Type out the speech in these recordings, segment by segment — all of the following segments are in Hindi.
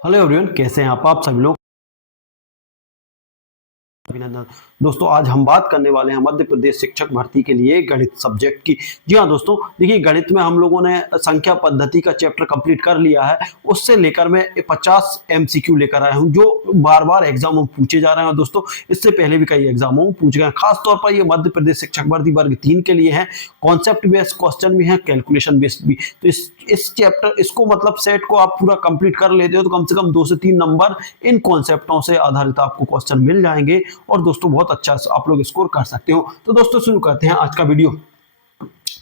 हेलो एवरीवन, कैसे हैं आप सभी लोग। अभिनंदन। दोस्तों, आज हम बात करने वाले हैं मध्य प्रदेश शिक्षक भर्ती के लिए गणित सब्जेक्ट की। जी हाँ दोस्तों, देखिए गणित में हम लोगों ने संख्या पद्धति का चैप्टर कंप्लीट कर लिया है। उससे लेकर मैं 50 एमसीक्यू लेकर आया हूँ जो बार बार एग्जाम में पूछे जा रहे हैं। दोस्तों, इससे पहले भी कई एग्जामों में पूछे गए, खासतौर पर ये मध्य प्रदेश शिक्षक भर्ती वर्ग 3 के लिए है। कॉन्सेप्ट बेस्ड क्वेश्चन भी है, कैलकुलेशन बेस्ड भी। तो इस चैप्टर इसको मतलब सेट को आप पूरा कंप्लीट कर लेते हो तो कम से कम 2 से 3 नंबर इन कॉन्सेप्टों से आधारित आपको क्वेश्चन मिल जाएंगे और दोस्तों बहुत अच्छा आप लोग स्कोर कर सकते हो। तो दोस्तों शुरू करते हैं आज का वीडियो।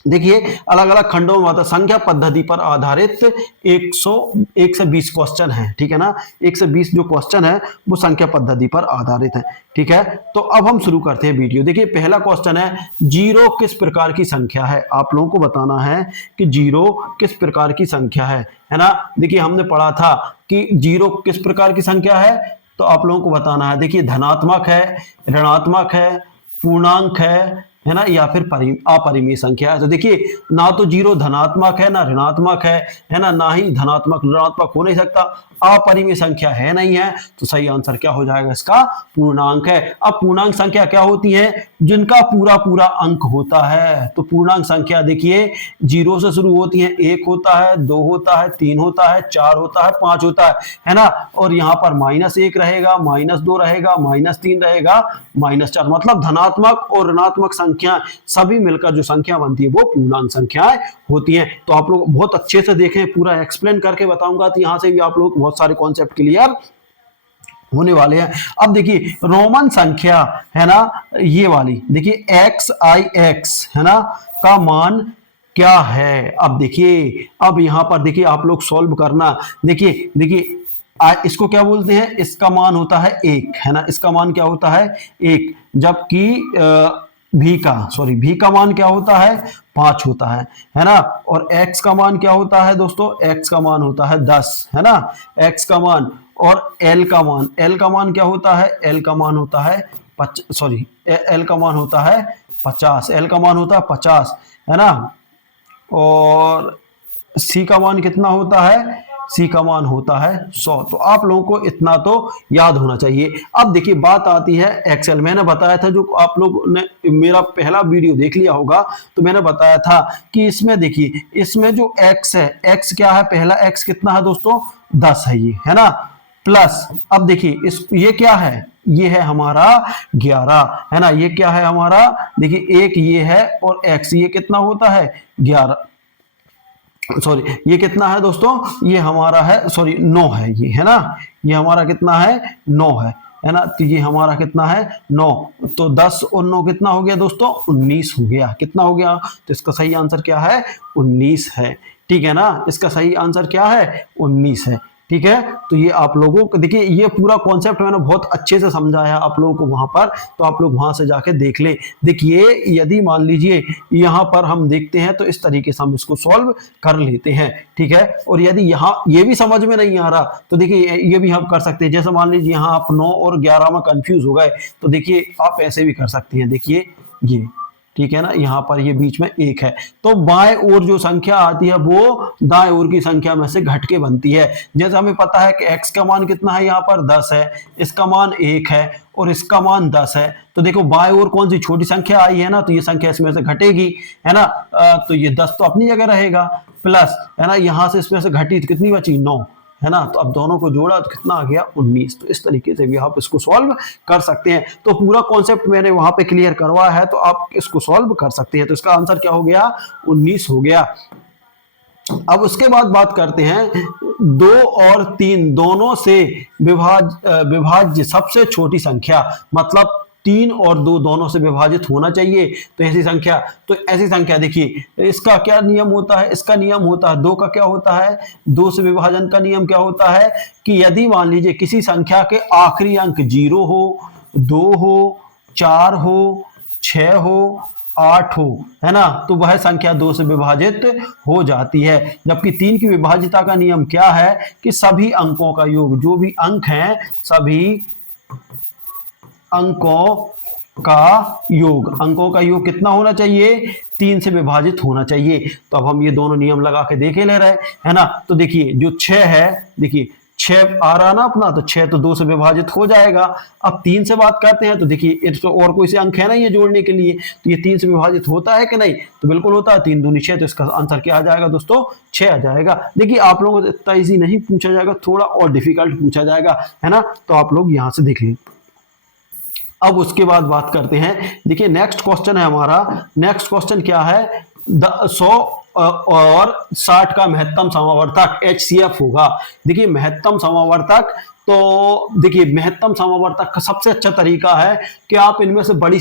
देखिए, अलग अलग खंडों में आता संख्या पद्धति पर आधारित 1 से 20 क्वेश्चन है, ठीक है ना। 1 से 20 जो क्वेश्चन है वो संख्या पद्धति पर आधारित है, ठीक है। तो अब हम शुरू करते हैं वीडियो। देखिए, पहला क्वेश्चन है, जीरो किस प्रकार की संख्या है। आप लोगों को बताना है कि जीरो किस प्रकार की संख्या है ना। देखिए, हमने पढ़ा था कि जीरो किस प्रकार की संख्या है, तो आप लोगों को बताना है। देखिए, धनात्मक है, ऋणात्मक है, पूर्णांक है ना, या फिर अपरिमेय संख्या है। तो देखिए, ना तो जीरो धनात्मक है ना ऋणात्मक है ना, ना ही धनात्मक ऋणात्मक हो नहीं सकता। अपरिमेय संख्या है नहीं है, तो सही आंसर क्या हो जाएगा इसका, पूर्णांक है। अब पूर्णांक संख्या क्या होती है, जिनका पूरा पूरा अंक होता है। तो पूर्णांक संख्या देखिए, जीरो से शुरू होती है, 1 होता है, 2 होता है, 3 होता है, 4 होता है, 5 होता है ना। और यहाँ पर -1 रहेगा, -2 रहेगा, -3 रहेगा, -4, मतलब धनात्मक और ऋणात्मक संख्या सभी मिलकर जो संख्या बनती है वो पूर्णांक संख्याएं होती हैं। तो आप लोग बहुत अच्छे से देखें, पूरा एक्सप्लेन करके बताऊंगा, तो यहां से भी आप लोग बहुत सारे कॉन्सेप्ट क्लियर होने वाले हैं। अब देखिए, रोमन संख्या है ना, ये वाली देखिए XIX है ना का मान क्या है। अब देखिए, अब यहां पर देखिए आप लोग सॉल्व करना। देखिए देखिए, इसको क्या बोलते हैं, इसका मान होता है 1 है ना, इसका मान क्या होता है 1, जबकि भी का मान क्या होता है 5 होता है ना। और x का मान क्या होता है दोस्तों, x का मान होता है 10 है ना, x का मान। और l का मान क्या होता है, l का मान होता है l का मान होता है 50, l का मान होता है 50 है ना। और c का मान कितना होता है, सी का मान होता है 100। तो आप लोगों को इतना तो याद होना चाहिए। अब देखिए, बात आती है एक्सेल। मैंने बताया था, जो आप लोग ने मेरा पहला वीडियो देख लिया होगा, तो मैंने बताया था कि इसमें देखिए, इसमें जो x है, x क्या है, पहला x कितना है दोस्तों, 10 है ये, है ना। प्लस अब देखिए, ये क्या है, ये है हमारा 11 है ना। ये क्या है हमारा, देखिए एक ये है और x, ये कितना होता है 11, ये कितना है दोस्तों, ये हमारा है 9 है ये, है ना। ये हमारा कितना है 9 है ना। तो ये हमारा कितना है 9। तो 10 और 9 कितना हो गया दोस्तों, 19 हो गया। कितना हो गया, तो इसका सही आंसर क्या है, 19 है, ठीक है ना। इसका सही आंसर क्या है, 19 है, ठीक है। तो ये आप लोगों को देखिए, ये पूरा कॉन्सेप्ट मैंने बहुत अच्छे से समझाया आप लोगों को वहां पर, तो आप लोग वहां से जाके देख लें। देखिए, यदि मान लीजिए यहाँ पर हम देखते हैं तो इस तरीके से हम इसको सॉल्व कर लेते हैं, ठीक है। और यदि यहाँ ये भी समझ में नहीं आ रहा, तो देखिए ये भी हम कर सकते हैं। जैसे मान लीजिए यहाँ आप 9 और 11 में कंफ्यूज हो गए, तो देखिए आप ऐसे भी कर सकते हैं। देखिए ये, ठीक है ना, यहाँ पर ये बीच में 1 है, तो बाएं ओर जो संख्या आती है वो दाएं ओर की संख्या में से घट के बनती है। जैसे हमें पता है कि x का मान कितना है, यहाँ पर 10 है, इसका मान 1 है और इसका मान 10 है। तो देखो बाएं ओर कौन सी छोटी संख्या आई है ना, तो ये संख्या इसमें से घटेगी, है ना। तो ये 10 तो अपनी जगह रहेगा, प्लस है ना, यहां से इसमें से घटी तो कितनी बची, 9 है ना। तो अब दोनों को जोड़ा तो कितना आ गया, 19। तो इस तरीके से भी आप इसको सॉल्व कर सकते हैं। तो पूरा कॉन्सेप्ट मैंने वहां पे क्लियर करवाया है, तो आप इसको सॉल्व कर सकते हैं। तो इसका आंसर क्या हो गया, 19 हो गया। अब उसके बाद बात करते हैं 2 और 3 दोनों से विभाज्य सबसे छोटी संख्या, मतलब 3 और 2 दोनों से विभाजित होना चाहिए। तो ऐसी संख्या देखिए, इसका क्या नियम होता है, इसका नियम होता है 2 का क्या होता है, 2 से विभाजन का नियम क्या होता है कि यदि मान लीजिए किसी संख्या के आखिरी अंक 0 हो, 2 हो, 4 हो, 6 हो, 8 हो, है ना, तो वह संख्या 2 से विभाजित हो जाती है। जबकि 3 की विभाज्यता का नियम क्या है कि सभी अंकों का योग, जो भी अंक हैं सभी अंकों का योग कितना होना चाहिए, 3 से विभाजित होना चाहिए। तो अब हम ये दोनों नियम लगा के देखे ले रहे हैं ना। तो देखिए जो 6 है, देखिए 6 आ रहा ना अपना, तो 6 तो 2 से विभाजित हो जाएगा। अब 3 से बात करते हैं तो देखिए ये तो और कोई से अंक है नहीं है जोड़ने के लिए, तो ये 3 से विभाजित होता है कि नहीं, तो बिल्कुल होता है। 3 दूनी 6, तो इसका आंसर क्या आ जाएगा दोस्तों, 6 आ जाएगा। देखिए आप लोगों को इतना ईजी नहीं पूछा जाएगा, थोड़ा और डिफिकल्ट पूछा जाएगा, है ना, तो आप लोग यहां से देख लें। अब उसके बाद बात करते हैं, देखिए नेक्स्ट क्वेश्चन है हमारा, नेक्स्ट क्वेश्चन क्या है, 100 और 60 का महत्तम समावर्तक HCF होगा। देखिए महत्तम समावर्तक, तो देखिए महत्तम समावर्तक का सबसे अच्छा तरीका है कि आप इनमें से बड़ी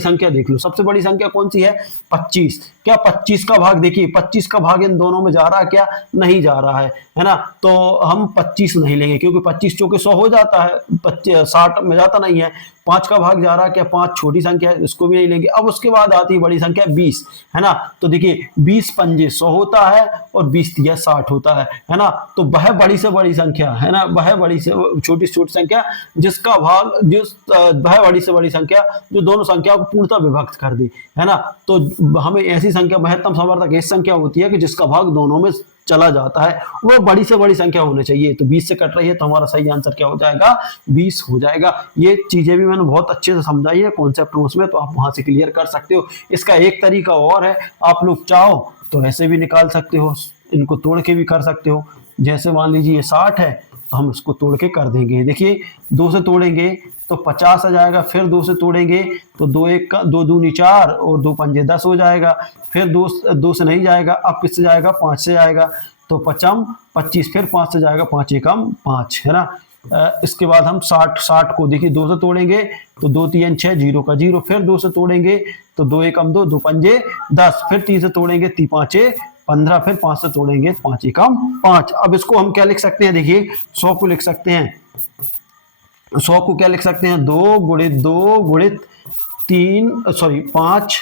संख्या देख लो। सबसे बड़ी संख्या कौन सी है, 25। क्या 25 का भाग, देखिए 25 का भाग इन दोनों में जा रहा है क्या, नहीं जा रहा है ना, तो हम 25 नहीं लेंगे, क्योंकि 25 चौके 100 हो जाता है, 60 में जाता नहीं है। 5 का भाग जा रहा है क्या, 5 छोटी संख्या है, इसको भी नहीं लेंगे। अब उसके बाद आती है बड़ी संख्या 20, है ना, तो देखिए 20 पंजे 100 होता है और 20 तिया 60 होता है ना, तो वह बड़ी से बड़ी संख्या है ना, वह बड़ी से छोटी से छोटी संख्या जिसका भाग वह बड़ी से बड़ी संख्या जो दोनों संख्या को पूर्णतः विभक्त कर दी, है ना, तो हमें ऐसी संख्या महत्तम समावर्तक ऐसी संख्या होती है कि जिसका भाग दोनों में चला जाता है, वो बड़ी से बड़ी संख्या होनी चाहिए। तो 20 से कट रही है तो हमारा सही आंसर क्या हो जाएगा, 20 हो जाएगा। ये चीजें भी मैंने बहुत अच्छे से समझाई है कॉन्सेप्ट नोट्स में, तो आप वहां से क्लियर कर सकते हो। इसका एक तरीका और है, आप लोग चाहो तो ऐसे भी निकाल सकते हो, इनको तोड़ के भी कर सकते हो। जैसे मान लीजिए ये 60 है, तो हम इसको तोड़ के कर देंगे। देखिए 2 से तोड़ेंगे तो 50 आ जाएगा, फिर 2 से तोड़ेंगे तो 2 1 का 2 दूनी 4 और 2 पंजे 10 हो जाएगा। फिर 2 से नहीं जाएगा, अब किससे जाएगा, 5 से जाएगा, तो 5 25, फिर 5 से जाएगा, 5 एकम 5, है ना। इसके बाद हम 60 को देखिए 2 से तोड़ेंगे तो 2 3 6, 0 का 0, फिर 2 से तोड़ेंगे तो 2 एकम 2, 2 पंजे 10, फिर 3 से तोड़ेंगे 3 5 15, फिर 5 से तोड़ेंगे 5 एकम 5। अब इसको हम क्या लिख सकते हैं, देखिए 100 को लिख सकते हैं, 100 को क्या लिख सकते हैं, 2 गुणित 2 गुणित 5,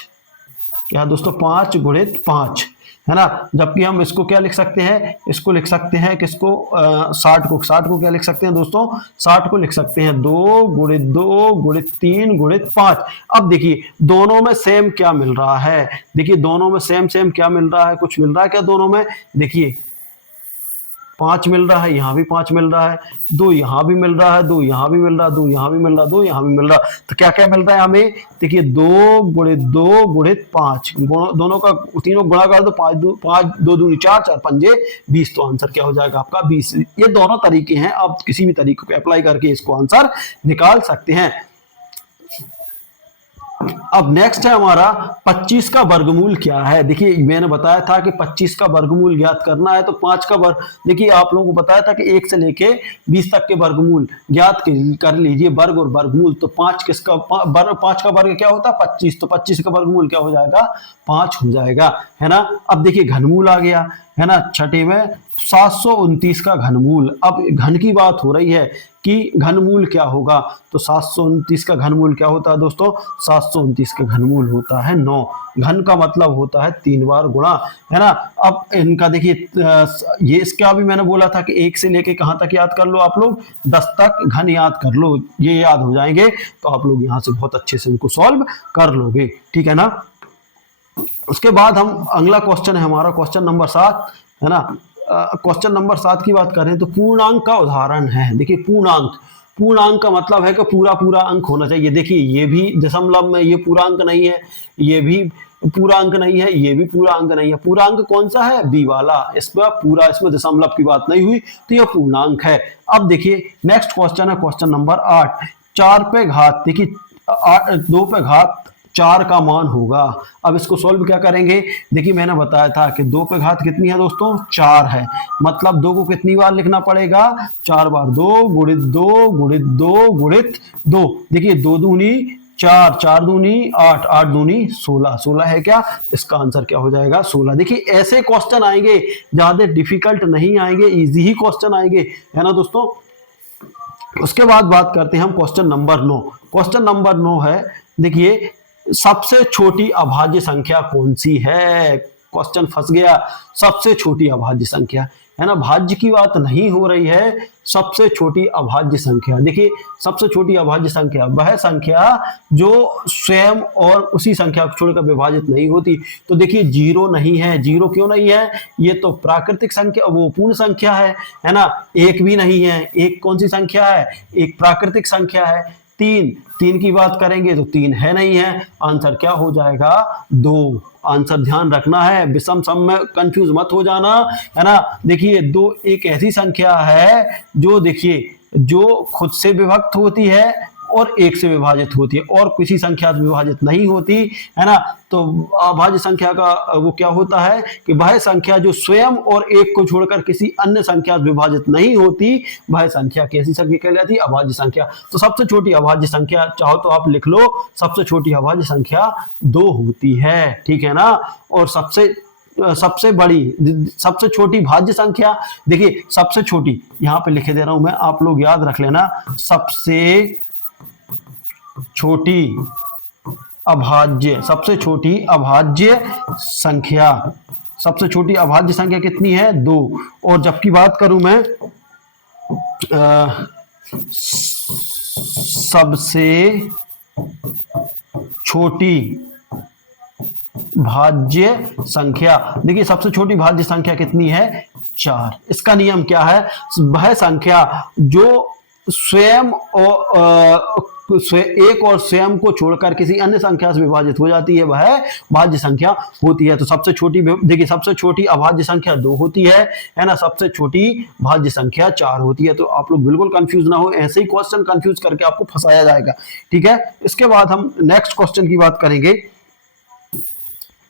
क्या दोस्तों 5 गुणित 5, है ना। जबकि हम इसको क्या लिख सकते हैं, इसको लिख सकते हैं किसको, 60 को क्या लिख सकते हैं दोस्तों, 60 को लिख सकते हैं 2 गुणित 2 गुणित 3 गुणित 5। अब देखिए दोनों में सेम क्या मिल रहा है, देखिए दोनों में सेम क्या मिल रहा है, कुछ मिल रहा है क्या दोनों में, देखिए 5 मिल रहा है, यहाँ भी 5 मिल रहा है, 2 यहाँ भी मिल रहा है, 2 यहाँ भी मिल रहा है, 2 यहाँ भी मिल रहा है, 2 यहाँ भी मिल रहा है। तो क्या क्या मिल रहा है हमें, देखिए 2 गुणित 2 गुणित 5, दोनों का तीनों गुणा कर दो, 5 2 दूनी 4, 4 पंजे 20, तो आंसर क्या हो जाएगा आपका 20। ये दोनों तरीके हैं, आप किसी भी तरीके को अप्लाई करके इसको आंसर निकाल सकते हैं। अब नेक्स्ट है हमारा 25 का वर्गमूल क्या है। देखिए मैंने बताया था कि 25 का वर्गमूल ज्ञात करना है, तो 5 का वर्ग, देखिए आप लोगों को बताया था कि 1 से लेके 20 तक के वर्गमूल ज्ञात कर लीजिए, वर्ग और वर्गमूल। तो 5 का वर्ग क्या होता है 25, तो 25 का वर्गमूल क्या हो जाएगा 5 हो जाएगा, है ना। अब देखिए घनमूल आ गया, है ना, छठे में 729 का घनमूल। अब घन की बात हो रही है कि घनमूल क्या होगा, तो 729 का घनमूल क्या होता है दोस्तों, 729 का घनमूल होता है 9। घन का मतलब होता है 3 बार गुणा, है ना। अब इनका देखिए ये इसका भी मैंने बोला था कि 1 से लेके कहां तक याद कर लो आप लोग, 10 तक घन याद कर लो, ये याद हो जाएंगे तो आप लोग यहां से बहुत अच्छे से इनको सॉल्व कर लोगे, ठीक है ना। उसके बाद हम अगला क्वेश्चन है हमारा क्वेश्चन नंबर 7, है ना। क्वेश्चन नंबर 7 की बात करें तो पूर्णांक का उदाहरण है। देखिए पूर्णांक का मतलब है कि पूरा अंक होना चाहिए। देखिए ये भी दशमलव में, ये पूरा अंक नहीं है, ये भी पूरा अंक नहीं है, ये भी पूरा अंक नहीं है। पूरा अंक कौन सा है, बी वाला, इसमें पूरा, इसमें दशमलव की बात नहीं हुई, तो ये पूर्णांक है। अब देखिए नेक्स्ट क्वेश्चन है क्वेश्चन नंबर 8, 4 पे घात, देखिए 2 पे घात 4 का मान होगा। अब इसको सॉल्व क्या करेंगे, देखिए मैंने बताया था कि 2 पे घात कितनी है दोस्तों, 4 है, मतलब 2 को कितनी बार लिखना पड़ेगा, 4 बार, 2 गुणित 2 गुणित 2 गुणित 2। देखिए 2 दूनी 4, 4 दूनी 8, 8 दूनी 16, 16 है क्या, इसका आंसर क्या हो जाएगा 16। देखिए ऐसे क्वेश्चन आएंगे, ज्यादा डिफिकल्ट नहीं आएंगे, इजी ही क्वेश्चन आएंगे, है ना दोस्तों। उसके बाद बात करते हैं हम क्वेश्चन नंबर 9। क्वेश्चन नंबर 9 है, देखिए सबसे छोटी अभाज्य संख्या कौन सी है, क्वेश्चन फंस गया। सबसे छोटी अभाज्य संख्या, है ना, भाज्य की बात नहीं हो रही है, सबसे छोटी अभाज्य संख्या। देखिए सबसे छोटी अभाज्य संख्या वह संख्या जो स्वयं और उसी संख्या को छोड़कर विभाजित नहीं होती। तो देखिए जीरो नहीं है, जीरो क्यों नहीं है, ये तो प्राकृतिक संख्या, वो पूर्ण संख्या है ना। एक भी नहीं है, एक कौन सी संख्या है, एक प्राकृतिक संख्या है। तीन, तीन की बात करेंगे तो तीन है नहीं है, आंसर क्या हो जाएगा, दो। आंसर ध्यान रखना है, विषम सम में कंफ्यूज मत हो जाना, है ना। देखिए दो एक ऐसी संख्या है जो, देखिए जो खुद से विभक्त होती है और एक से विभाजित होती है और किसी संख्या से विभाजित नहीं होती, है ना। तो अभाज्य संख्या का वो क्या होता है कि वह संख्या जो स्वयं और एक को छोड़कर किसी अन्य संख्या से विभाजित नहीं होती, वह संख्या कैसी संख्या कहलाती है, अभाज्य संख्या। तो सबसे छोटी अभाज्य संख्या चाहो तो आप लिख लो, सबसे छोटी अभाज्य संख्या 2 होती है, ठीक है ना। और सबसे बड़ी, सबसे छोटी भाज्य संख्या, देखिए सबसे छोटी यहां पे लिखे दे रहा हूं मैं, आप लोग याद रख लेना, सबसे छोटी अभाज्य, सबसे छोटी अभाज्य संख्या, सबसे छोटी अभाज्य संख्या कितनी है, 2। और जबकि बात करूं मैं सबसे छोटी भाज्य संख्या, देखिए सबसे छोटी भाज्य संख्या कितनी है, 4। इसका नियम क्या है, वह संख्या जो स्वयं एक और स्वयं को छोड़कर किसी अन्य संख्या से विभाजित हो जाती है, वह भाज्य संख्या होती है। तो सबसे छोटी, देखिए सबसे छोटी अभाज्य संख्या 2 होती है ना, सबसे छोटी भाज्य संख्या 4 होती है। तो आप लोग बिल्कुल कंफ्यूज ना हो, ऐसे ही क्वेश्चन कंफ्यूज करके आपको फंसाया जाएगा, ठीक है। इसके बाद हम नेक्स्ट क्वेश्चन की बात करेंगे।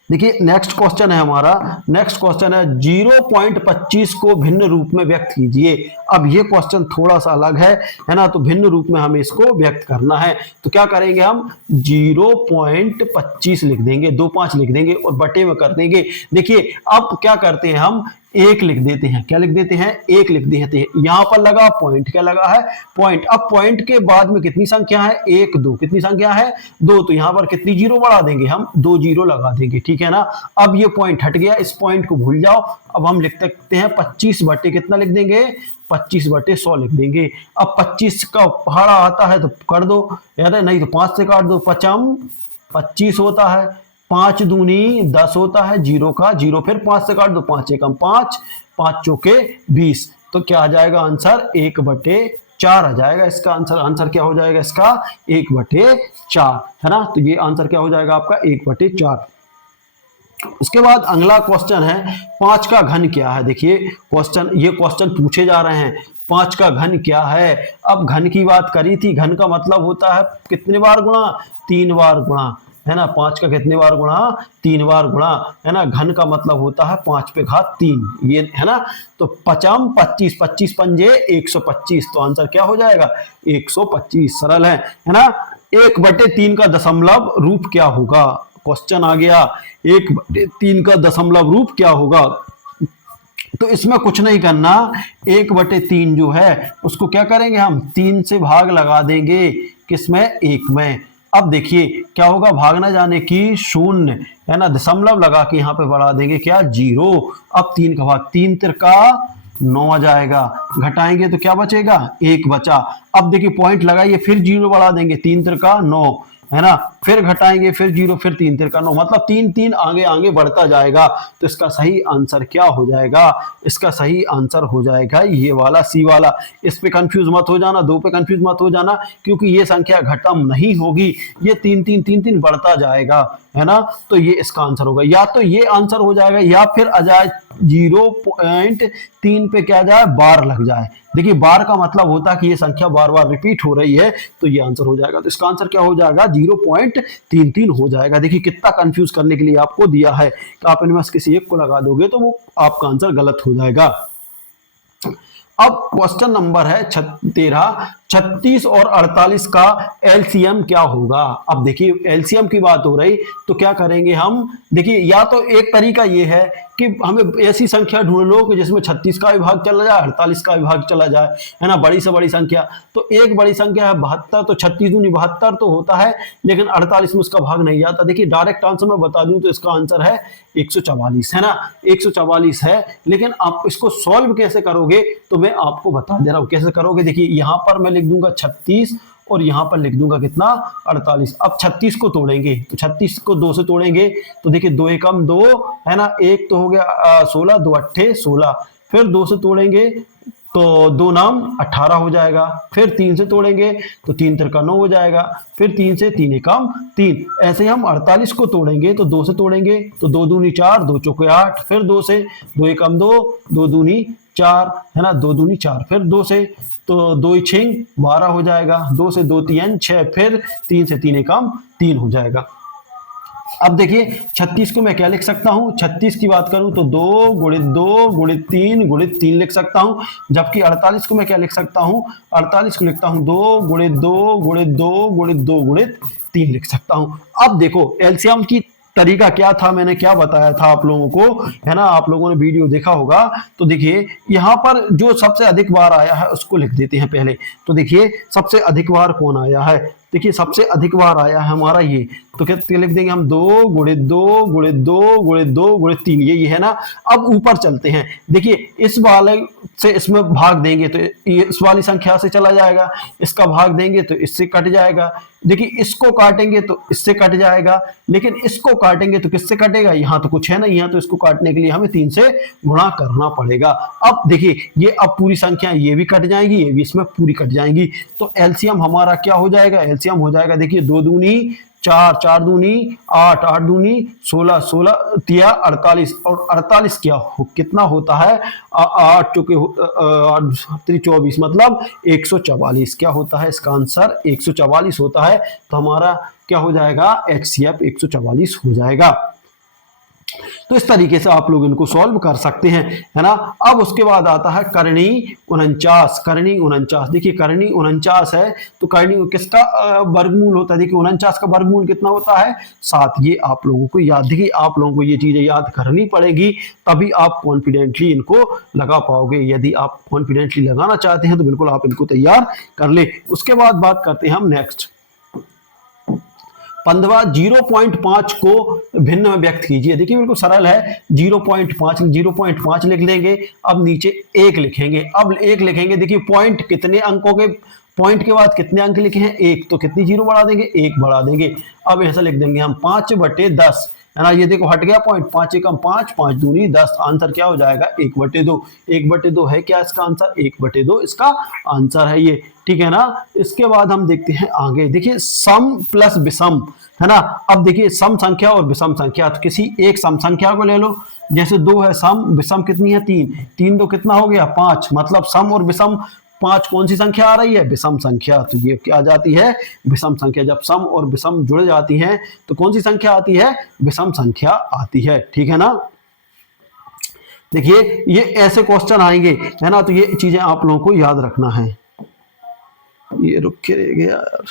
देखिए नेक्स्ट क्वेश्चन है हमारा, नेक्स्ट क्वेश्चन है 0.25 को भिन्न रूप में व्यक्त कीजिए। अब ये क्वेश्चन थोड़ा सा अलग है ना, तो भिन्न रूप में हमें इसको व्यक्त करना है। तो क्या करेंगे हम, 0.25 लिख देंगे, 25 लिख देंगे और बटे में कर देंगे। देखिए अब क्या करते हैं हम, एक लिख देते हैं, क्या लिख देते हैं, एक लिख देते हैं। यहां पर लगा पॉइंट, क्या लगा है, पॉइंट। अब पॉइंट के बाद में कितनी संख्या है, 1 2, कितनी संख्या है, 2। तो यहां पर कितनी जीरो बढ़ा देंगे हम, 2 जीरो लगा देंगे, ठीक है ना। अब ये पॉइंट हट गया, इस पॉइंट को भूल जाओ। अब हम लिख सकते हैं 25 बटे कितना लिख देंगे, 25 बटे 100 लिख देंगे। अब 25 का पहाड़ा आता है तो कर दो, याद है, नहीं तो 5 से काट दो, 5 25 होता है, 5 दूनी 10 होता है, जीरो का जीरो, फिर 5 से काट दो, 5 एकम 5, 5 चौके 20। तो क्या आ जाएगा आंसर, 1/4 आ जाएगा इसका आंसर। आंसर क्या हो जाएगा इसका, 1/4, है ना। तो ये आंसर क्या हो जाएगा आपका, 1/4। उसके बाद अगला क्वेश्चन है 5 का घन क्या है। देखिए क्वेश्चन, ये क्वेश्चन पूछे जा रहे हैं, 5 का घन क्या है। अब घन की बात करी थी, घन का मतलब होता है कितने बार गुणा, 3 बार गुणा, है ना। 5 का कितने बार गुणा, 3 बार गुणा, है ना। घन का मतलब होता है 5 पे घात 3, ये है ना। तो 5 25, 25 पंजे 125, तो आंसर क्या हो जाएगा, 125। सरल है ना। 1/3 का दशमलव रूप क्या होगा, क्वेश्चन आ गया, 1/3 का दशमलव रूप क्या होगा। तो इसमें कुछ नहीं करना, 1/3 जो है उसको क्या करेंगे हम, 3 से भाग लगा देंगे, किसमें, 1 में। अब देखिए क्या होगा, भाग ना जाने की 0, है ना, दशमलव लगा के यहाँ पे बढ़ा देंगे क्या, 0। अब 3 का भाग, 3 तिरका 9 आ जाएगा, घटाएंगे तो क्या बचेगा, 1 बचा। अब देखिए पॉइंट लगाइए, फिर 0 बढ़ा देंगे, 3 तिरका 9, है ना, फिर घटाएंगे, फिर 0, फिर 3 तिरका 9, मतलब 3 3 आगे आगे बढ़ता जाएगा। तो इसका सही आंसर क्या हो जाएगा, इसका सही आंसर हो जाएगा ये वाला, सी वाला। इस पे कंफ्यूज मत हो जाना, 2 पे कंफ्यूज मत हो जाना, क्योंकि ये संख्या घटम नहीं होगी, ये 3 3 3 3 बढ़ता जाएगा, है ना। तो ये इसका आंसर होगा, या तो ये आंसर हो जाएगा, या फिर आ जाए 0.3 पे क्या जाए, बार लग जाए। देखिए बार का मतलब होता है कि ये संख्या बार बार रिपीट हो रही है, तो ये आंसर हो जाएगा। तो इसका आंसर क्या हो जाएगा, 0.33 हो जाएगा। देखिए कितना कंफ्यूज करने के लिए आपको दिया है कि आप इनमें से किसी एक को लगा दोगे तो वो आपका आंसर गलत हो जाएगा। अब क्वेश्चन नंबर है 13, 36 और 48 का एलसीएम क्या होगा। अब देखिए एलसीएम की बात हो रही तो क्या करेंगे हम, देखिए या तो एक तरीका ये है कि हमें ऐसी संख्या ढूंढ लो कि जिसमें 36 का विभाग चला जाए, 48 का विभाग चला जाए, है ना, बड़ी से बड़ी संख्या। तो एक बड़ी संख्या है 72, तो 36 दूनी 72 तो होता है, लेकिन 48 में उसका भाग नहीं आता। देखिए डायरेक्ट आंसर मैं बता दूं तो इसका आंसर है 144, है ना, 144 है। लेकिन आप इसको सॉल्व कैसे करोगे तो मैं आपको बता दे रहा हूं कैसे करोगे। देखिए यहां पर मैं लिख दूंगा 36 और यहां पर लिख दूंगा कितना, 48। अब 36 को तोड़ेंगे तो 36 को 2 से तोड़ेंगे तो देखिए 2 एकम 2, है ना, एक तो हो गया 16, 2 अट्ठे 16, फिर 2 से तोड़ेंगे तो 2 नाम 18 हो जाएगा, फिर 3 से तोड़ेंगे तो 3 तिरका 9 हो जाएगा, फिर 3 से 3 एकम 3। ऐसे हम 48 को तोड़ेंगे तो 2 से तोड़ेंगे तो 2 दूनी 4, 2 चौके 8, फिर 2 से 2 एकम 2, 2 दूनी 4, है ना, 2 दूनी 4, फिर 2 से तो 2 छिंग 12 हो जाएगा, 2 से 2 तीन 6, फिर 3 से 3 एकम 3 हो जाएगा। अब देखिए 36 को मैं क्या लिख सकता हूं, 36 की बात करूं तो 2 गुणित 2 गुणित 3 गुणित 3 लिख सकता हूं। जबकि 48 को मैं क्या लिख सकता हूं, 48 को लिखता हूं 2 गुणित 2 गुणित 2 गुणित 2 गुणित 3 लिख सकता हूं। अब देखो एलसीएम की तरीका क्या था, मैंने क्या बताया था आप लोगों को, है ना, आप लोगों ने वीडियो देखा होगा। तो देखिए यहाँ पर जो सबसे अधिक बार आया है उसको लिख देते हैं पहले। तो देखिए सबसे अधिक बार कौन आया है, देखिए सबसे अधिक बार आया है हमारा ये, तो क्या लिख देंगे हम 2 गुणित 2 गुणित 2 गुणित 2 गुणित 3, ये है ना। अब ऊपर चलते हैं, देखिए इस वाले से इसमें भाग देंगे तो ये इस वाली संख्या से चला जाएगा, इसका भाग देंगे तो इससे कट जाएगा, देखिए इसको काटेंगे तो इससे कट जाएगा, लेकिन इसको काटेंगे तो किससे कटेगा, यहाँ तो कुछ है ना, यहाँ तो इसको काटने के लिए हमें 3 से गुणा करना पड़ेगा। अब देखिए ये अब पूरी संख्या ये भी कट जाएंगी, ये भी इसमें पूरी कट जाएंगी, तो एलसीएम हमारा क्या हो जाएगा, एलसीएम हो जाएगा देखिए 2 दूनी 4, 4 दूनी 8, 8 दूनी 16, 16 तिया 48, और 48 क्या कितना होता है, 8 चौके 8 24, मतलब 144। क्या होता है इसका आंसर 144 होता है। तो हमारा क्या हो जाएगा, एचसीएफ 144 हो जाएगा। तो इस तरीके से आप लोग इनको सॉल्व कर सकते हैं, है ना। अब उसके बाद आता है करणी 49, करणी 49। देखिए करणी 49 है तो करणी किसका वर्गमूल होता है, देखिए 49 का वर्गमूल कितना होता है 7। ये आप लोगों को याद, देखिए आप लोगों को ये चीजें याद करनी पड़ेगी, तभी आप कॉन्फिडेंटली इनको लगा पाओगे। यदि आप कॉन्फिडेंटली लगाना चाहते हैं तो बिल्कुल आप इनको तैयार कर ले। उसके बाद बात करते हैं हम नेक्स्ट 15, 0.5 को भिन्न में व्यक्त कीजिए। देखिए बिल्कुल सरल है, 0.5 लिख लेंगे। अब नीचे 1 लिखेंगे, अब 1 लिखेंगे, देखिए पॉइंट कितने अंकों के, पॉइंट के बाद कितने अंक लिखे हैं 1, तो कितनी जीरो बढ़ा देंगे 1 बढ़ा देंगे। अब ऐसा लिख देंगे हम 5/10, है ना, ये देखो हट गया पॉइंट, 5 एकम 5, 5 दूनी 10, आंसर क्या हो जाएगा 1/2। 1/2 है क्या इसका आंसर, 1/2 इसका आंसर है ये, ठीक है ना। इसके बाद हम देखते हैं आगे, देखिए सम प्लस विषम, है ना। अब देखिए सम संख्या और विषम संख्या, तो किसी एक सम संख्या को ले लो, जैसे 2 है सम, विषम कितनी है 3, 3 तो कितना हो गया 5, मतलब सम और विषम 5 कौन सी संख्या आ रही है, विषम संख्या। तो ये क्या आ जाती है, विषम संख्या। जब सम और विषम जुड़ जाती हैं तो कौन सी संख्या आती है, विषम संख्या आती है, ठीक है ना। देखिए ये ऐसे क्वेश्चन आएंगे, है ना, तो ये चीजें आप लोगों को याद रखना है। ये रुक के रह गया यार,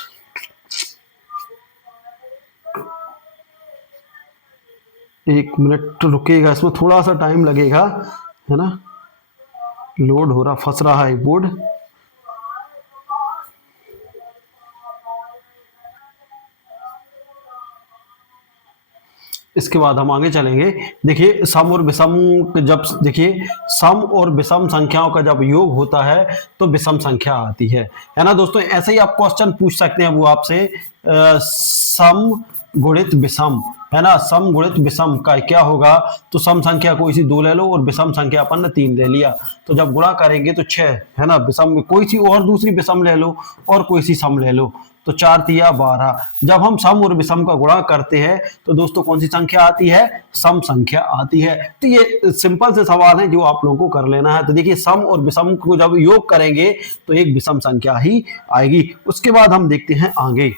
एक मिनट रुकेगा, इसमें थोड़ा सा टाइम लगेगा, है ना, लोड हो रहा, फंस रहा है बोर्ड। इसके बाद हम आगे चलेंगे। देखिए सम और विषम, जब देखिए सम और विषम संख्याओं का जब योग होता है तो विषम संख्या आती है ना दोस्तों। ऐसे ही आप क्वेश्चन पूछ सकते हैं वो आपसे, सम गुणित विषम, है ना, सम गुणित विषम का क्या होगा, तो सम संख्या कोई सी 2 ले लो और विषम संख्या अपन ने 3 ले लिया, तो जब गुणा करेंगे तो 6, है ना, विषम में कोई सी और दूसरी विषम ले लो और कोई सी सम ले लो, तो 4 तिया 12। जब हम सम और विषम का गुणा करते हैं तो दोस्तों कौन सी संख्या आती है, सम संख्या आती है। तो ये सिंपल से सवाल है जो आप लोगों को कर लेना है। तो देखिए सम और विषम को जब योग करेंगे तो एक विषम संख्या ही आएगी। उसके बाद हम देखते हैं आगे,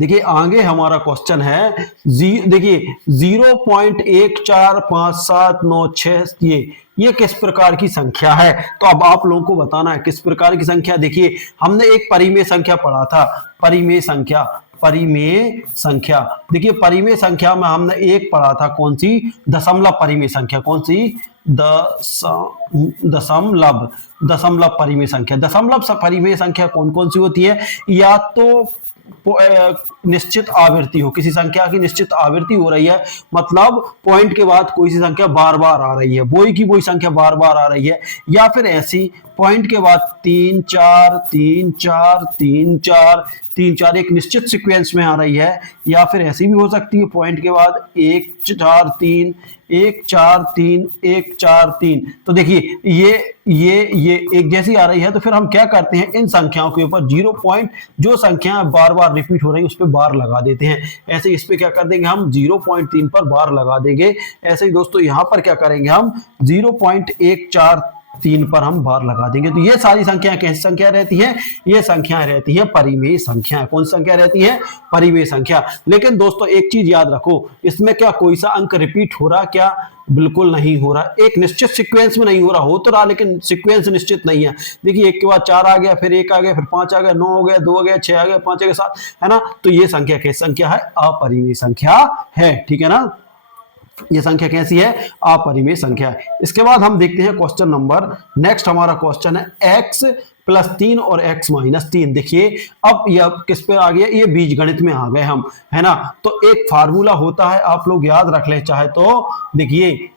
देखिए आगे हमारा क्वेश्चन है देखिए 0.14579 ये किस प्रकार की संख्या है। तो अब आप लोगों को बताना है किस प्रकार की संख्या। देखिए हमने एक परिमेय संख्या पढ़ा था, परिमेय संख्या, परिमेय संख्या। देखिए परिमेय संख्या में हमने एक पढ़ा था, कौन सी, दशमलव परिमेय संख्या, कौन सी, दशमलव, दशमलव परिमेय संख्या। दशमलव परिमेय संख्या कौन कौन सी होती है, या तो निश्चित आवृत्ति हो, किसी संख्या की निश्चित आवृत्ति हो रही है, मतलब पॉइंट के बाद कोई सी संख्या बार बार आ रही है, वही की वही संख्या बार बार आ रही है, या फिर ऐसी पॉइंट के बाद 3 4 3 4 3 4 3 4 एक निश्चित सीक्वेंस में आ रही है, या फिर ऐसी भी हो सकती है पॉइंट के बाद 1 4 3 1 4 3 1 4 3। तो देखिए ये एक जैसी आ रही है, तो फिर हम क्या करते हैं, इन संख्याओं के ऊपर 0 पॉइंट, जो संख्या बार बार रिपीट हो रही है उस पर बार लगा देते हैं। ऐसे इस पे क्या कर देंगे हम, 0.3 पर बार लगा देंगे। ऐसे ही दोस्तों यहाँ पर क्या करेंगे हम, 0.143 पर हम बार लगा देंगे। तो ये सारी संख्याएं कैसी संख्या रहती हैं, ये संख्याएं रहती हैं परिमेय संख्या। कौन सी संख्या रहती है, परिमेय संख्या। लेकिन दोस्तों एक चीज याद रखो, इसमें क्या कोई सा अंक रिपीट हो रहा, क्या बिल्कुल नहीं हो रहा, एक निश्चित सीक्वेंस में नहीं हो रहा, हो तो रहा लेकिन सीक्वेंस निश्चित नहीं है। देखिए एक के बाद 4 आ गया, फिर 1 आ गया, फिर 5 आ गया, 9 हो गया, 2 आ गया, 6 आ गया, 5 आ गया, 7, है ना। तो ये संख्या कैसी संख्या है, अपरिमेय संख्या है, ठीक है ना। ये संख्या कैसी है, अपरिमेय संख्या है। इसके बाद हम देखते हैं क्वेश्चन नंबर, नेक्स्ट हमारा क्वेश्चन है x प्लस 3 और x माइनस 3। देखिए अब ये किस पे आ गया, ये बीज गणित में आ गए हम, है ना। तो एक फार्मूला होता है, आप लोग याद रख ले चाहे तो। देखिए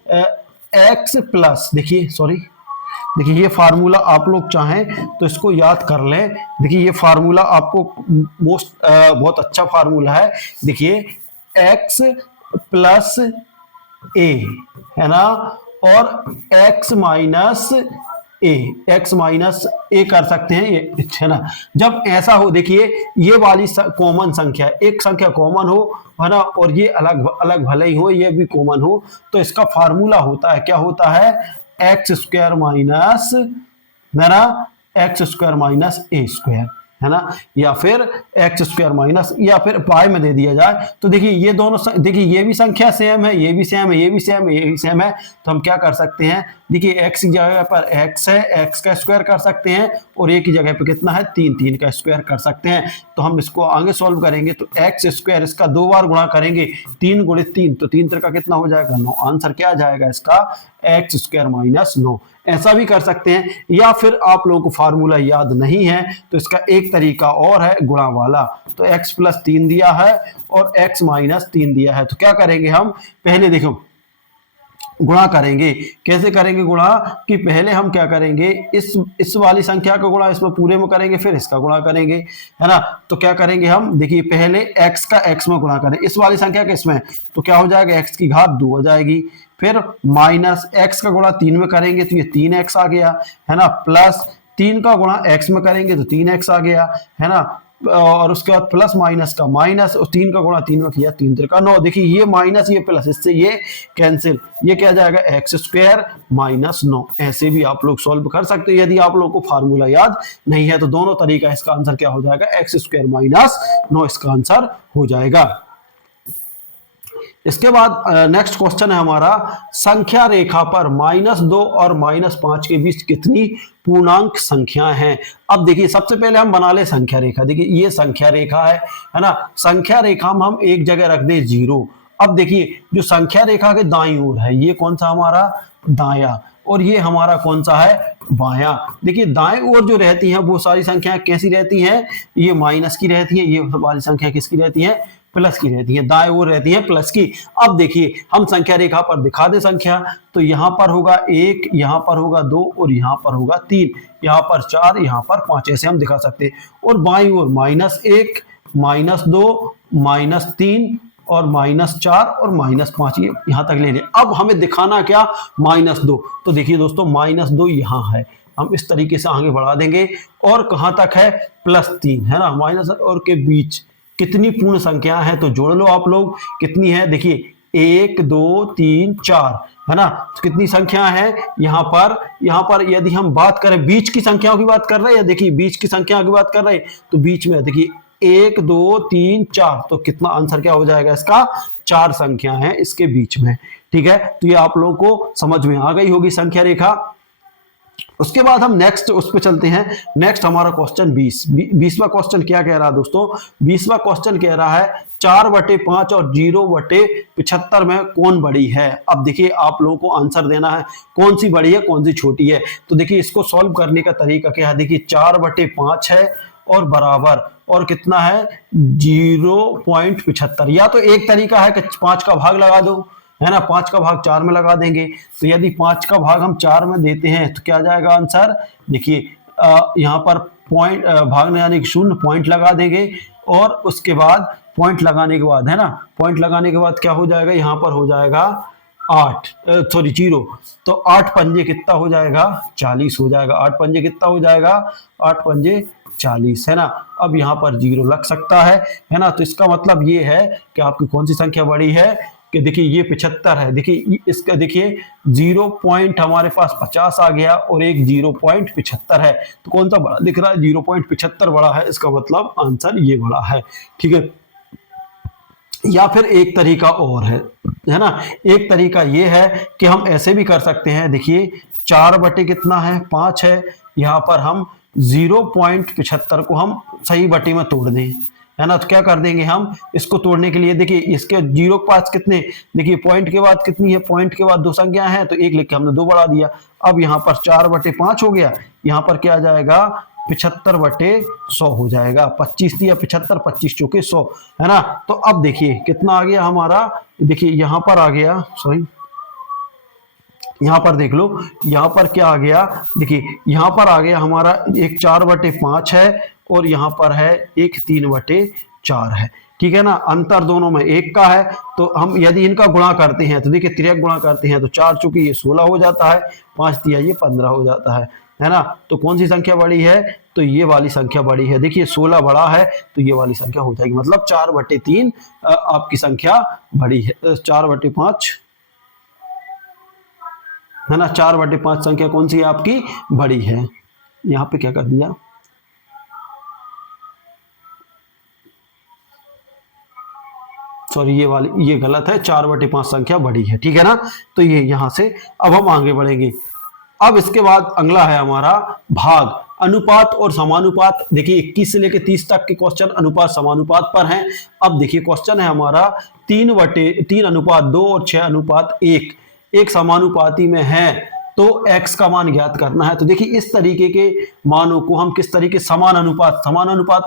x प्लस, देखिए सॉरी, देखिए ये फार्मूला आप लोग चाहें तो इसको याद कर लें। देखिए ये फार्मूला आपको बहुत अच्छा फार्मूला है। देखिए x प्लस ए, है ना, और x माइनस ए, x माइनस ए कर सकते हैं, ये है ना। जब ऐसा हो, देखिए ये वाली कॉमन संख्या, एक संख्या कॉमन हो, है ना, और ये अलग अलग भले ही हो, ये भी कॉमन हो, तो इसका फार्मूला होता है, क्या होता है, एक्स स्क्वायर माइनस, है ना, एक्स स्क्वायर माइनस ए स्क्वायर, है ना, या फिर एक्स स्क्वायर माइनस, या फिर पाई में दे दिया जाए। तो देखिए ये दोनों, देखिए ये भी संख्या सेम है, ये भी सेम है, ये भी सेम है, ये भी सेम है। तो हम क्या कर सकते हैं, देखिए एक्स की जगह पर एक्स है, एक्स का स्क्वायर कर सकते हैं, और ए की जगह पर कितना है, 3, 3 का स्क्वायर कर सकते हैं। तो हम इसको आगे सॉल्व करेंगे, तो एक्स स्क्वायर, इसका 2 बार गुणा करेंगे, 3 गुणित 3, तो 3 3 का कितना हो जाएगा, 9। आंसर क्या आ जाएगा इसका, एक्स स्क्वायर माइनस 9। ऐसा भी कर सकते हैं, या फिर आप लोगों को फार्मूला याद नहीं है तो इसका एक तरीका और है, गुणा वाला। तो x प्लस 3 दिया है और x माइनस 3 दिया है, तो क्या करेंगे हम, पहले देखो गुणा करेंगे। कैसे करेंगे गुणा, कि पहले हम क्या करेंगे, इस वाली संख्या का गुणा इसमें पूरे में करेंगे, फिर इसका गुणा करेंगे, है ना। तो क्या करेंगे हम, देखिए पहले x का x में गुणा करें, इस वाली संख्या के इसमें, तो क्या हो जाएगा, x की घात 2 हो जाएगी। फिर माइनस x का गुणा 3 में करेंगे, तो ये 3x आ गया, है ना, प्लस 3 का गुणा x में करेंगे तो 3x आ गया, है ना, और उसके बाद प्लस माइनस का माइनस, और 3 का गुणा 3 में किया, 3 3 का 9। देखिए ये माइनस ये प्लस, इससे ये कैंसिल, ये क्या जाएगा, एक्स स्क्वायर माइनस 9। ऐसे भी आप लोग सॉल्व कर सकते हैं, यदि आप लोगों को फार्मूला याद नहीं है तो दोनों तरीका, इसका आंसर क्या हो जाएगा, एक्स स्क्वायर माइनस 9 इसका आंसर हो जाएगा। इसके बाद नेक्स्ट क्वेश्चन है हमारा, संख्या रेखा पर -2 और -5 के बीच कितनी पूर्णांक संख्याएं हैं। अब देखिए सबसे पहले हम बना ले संख्या रेखा। देखिए ये संख्या रेखा है ना, संख्या रेखा में हम एक जगह रख दे 0। अब देखिए जो संख्या रेखा के दाईं ओर है, ये कौन सा हमारा, दाया, और ये हमारा कौन सा है, बायां। देखिए दाएं ओर जो रहती हैं वो सारी संख्याएं कैसी रहती हैं, ये माइनस की रहती हैं, ये वाली संख्या किसकी रहती है, प्लस की रहती है, दाएं ओर रहती है प्लस की। अब देखिए हम संख्या रेखा पर दिखा दे संख्या, तो यहाँ पर होगा 1, यहाँ पर होगा 2, और यहाँ पर होगा 3, यहाँ पर 4, यहाँ पर 5, ऐसे हम दिखा सकते हैं। और बाईं ओर -1, -2, -3 और -4 और -5, ये यहाँ तक ले लें। अब हमें दिखाना क्या, -2। तो देखिए दोस्तों -2 यहाँ है, हम इस तरीके से आगे बढ़ा देंगे, और कहाँ तक है, +3, है ना, माइनस और के बीच कितनी पूर्ण संख्या है, तो जोड़ लो आप लोग, कितनी है, देखिए 1 2 3 4, है ना। तो कितनी संख्या है यहाँ पर यदि हम बात करें बीच की संख्याओं की बात कर रहे हैं, देखिए बीच की संख्या की बात कर रहे हैं, तो बीच में देखिए 1 2 3 4, तो कितना आंसर क्या हो जाएगा इसका, 4 संख्या है इसके बीच में। ठीक है, तो ये आप लोगों को समझ में आ गई होगी संख्या रेखा। उसके बाद हम नेक्स्ट उस पर चलते हैं। नेक्स्ट हमारा क्वेश्चन 20वां क्वेश्चन क्या कह रहा है दोस्तों, 20वां क्वेश्चन कह रहा है 4/5 और 0/75 में कौन बड़ी है। अब देखिए आप लोगों को आंसर देना है कौन सी बड़ी है कौन सी छोटी है। तो देखिए इसको सॉल्व करने का तरीका क्या है, देखिए 4/5 है और बराबर और कितना है 0.75। या तो एक तरीका है कि 5 का भाग लगा दो, है ना, 5 का भाग 4 में लगा देंगे। तो यदि 5 का भाग हम 4 में देते हैं तो क्या आ जाएगा आंसर, देखिए यहाँ पर पॉइंट भागने यानी 0 पॉइंट लगा देंगे और उसके बाद पॉइंट लगाने के बाद, है ना, पॉइंट लगाने के बाद क्या हो जाएगा, यहाँ पर हो जाएगा 0। तो 8 पंजे कितना हो जाएगा, 40 हो जाएगा। 8 पंजे कितना हो जाएगा, 8 पंजे 40, है ना। अब यहाँ पर 0 लग सकता है ना। तो इसका मतलब ये है कि आपकी कौन सी संख्या बड़ी है, कि देखिए ये 75 है। देखिए इसका देखिए 0 पॉइंट हमारे पास 50 आ गया और एक 0.75 है, तो कौन सा बड़ा दिख रहा है, 0.75 बड़ा है। इसका मतलब आंसर ये बड़ा है। ठीक है, या फिर एक तरीका और है ना, एक तरीका ये है कि हम ऐसे भी कर सकते हैं। देखिए 4 बटे कितना है 5 है, यहाँ पर हम 0.75 को हम सही बटे में तोड़ दें, है ना। तो क्या कर देंगे हम इसको तोड़ने के लिए, देखिए इसके 0 के पास कितने, देखिए पॉइंट के बाद कितनी है, पॉइंट के बाद 2 संख्या है तो 1 लिख के हमने 2 बढ़ा दिया। अब यहाँ पर 4/5 हो गया, यहाँ पर क्या आ जाएगा 75/100 हो जाएगा। 25 दिया 75, 25 चौके 100, है ना। तो अब देखिए कितना आ गया हमारा, देखिए यहाँ पर आ गया, सॉरी यहाँ पर देख लो, यहाँ पर क्या आ गया, देखिए यहाँ पर आ गया हमारा एक 4/5 है और यहाँ पर है एक 3/4 है। ठीक है ना, अंतर दोनों में 1 का है। तो हम यदि इनका गुणा करते हैं तो देखिए तिर्यक गुणा करते हैं तो 4 चूंकि ये 16 हो जाता है, 5 दिया ये 15 हो जाता है ना। तो कौन सी संख्या बड़ी है, तो ये वाली संख्या बड़ी है। देखिए 16 बड़ा है तो ये वाली संख्या हो जाएगी, मतलब 4/3 आपकी संख्या बड़ी है। 4/5 है ना, 4/5 संख्या कौन सी आपकी बड़ी है। यहाँ पे क्या कर दिया, सॉरी ये वाली ये गलत है, 4/5 संख्या बड़ी है। ठीक है ना, तो ये यहां से अब हम आगे बढ़ेंगे। अब इसके बाद अगला है हमारा भाग, अनुपात और समानुपात। देखिए 21 से लेकर 30 तक के क्वेश्चन अनुपात समानुपात पर हैं। अब देखिए क्वेश्चन है हमारा 3/3 और 6:1 एक समानुपाती में है तो x का मान ज्ञात करना है। तो देखिए इस तरीके के मानों को हम किस तरीके, समान अनुपात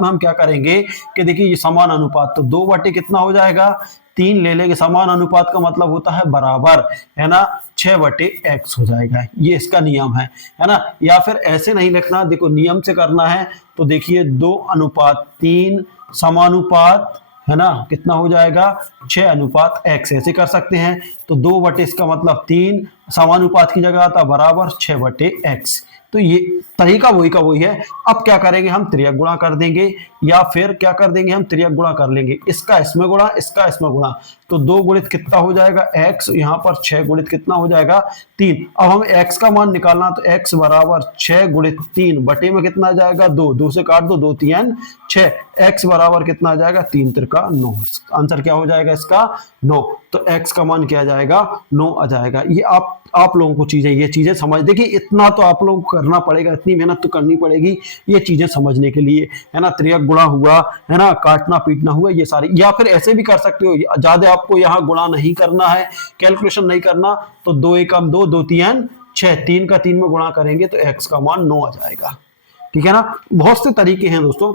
में हम क्या करेंगे कि देखिए ये समान अनुपात, तो 2 बटे कितना हो जाएगा 3 ले लेंगे। समान अनुपात का मतलब होता है बराबर, है ना, 6/x हो जाएगा। ये इसका नियम है ना। या फिर ऐसे नहीं लिखना, देखो नियम से करना है तो देखिए 2:3 समानुपात, है ना, कितना हो जाएगा 6:x, ऐसे कर सकते हैं। तो 2 बटे इसका मतलब 3 समानुपात की जगह आता बराबर 6/x। तो ये तरीका वही का वही है। अब क्या करेंगे हम त्रियक गुणा कर देंगे, या फिर क्या कर देंगे हम त्रियक गुणा कर लेंगे, इसका इसमें गुणा इसका इसमें गुणा। तो 2 गुणित कितना हो जाएगा x, यहाँ पर 6 गुणित कितना हो जाएगा 3। अब हम x का मान निकालना, तो x बराबर 6 गुणित 3 बटे में कितना आ जाएगा 2, 2 से काट दो, 2 3 6, x बराबर कितना आ जाएगा 3 त्रिका 9। आंसर क्या हो जाएगा इसका 9। तो x का मान क्या आ जाएगा 9 आ जाएगा। ये आप लोगों को ये चीजें समझ, देखिए इतना तो आप लोगों को करना पड़ेगा, इतनी मेहनत तो करनी पड़ेगी ये चीजें समझने के लिए, है ना। त्रियक गुणा हुआ, है ना, काटना पीटना हुआ, ये सारी। या फिर ऐसे भी कर सकते हो, ज्यादा आपको यहाँ गुणा नहीं करना है, कैलकुलेशन नहीं करना, तो 2 एकम 2, 2 3 6, 3 का 3 में गुणा करेंगे तो x का मान 9 आ जाएगा। ठीक है ना। बहुत से तरीके हैं दोस्तों,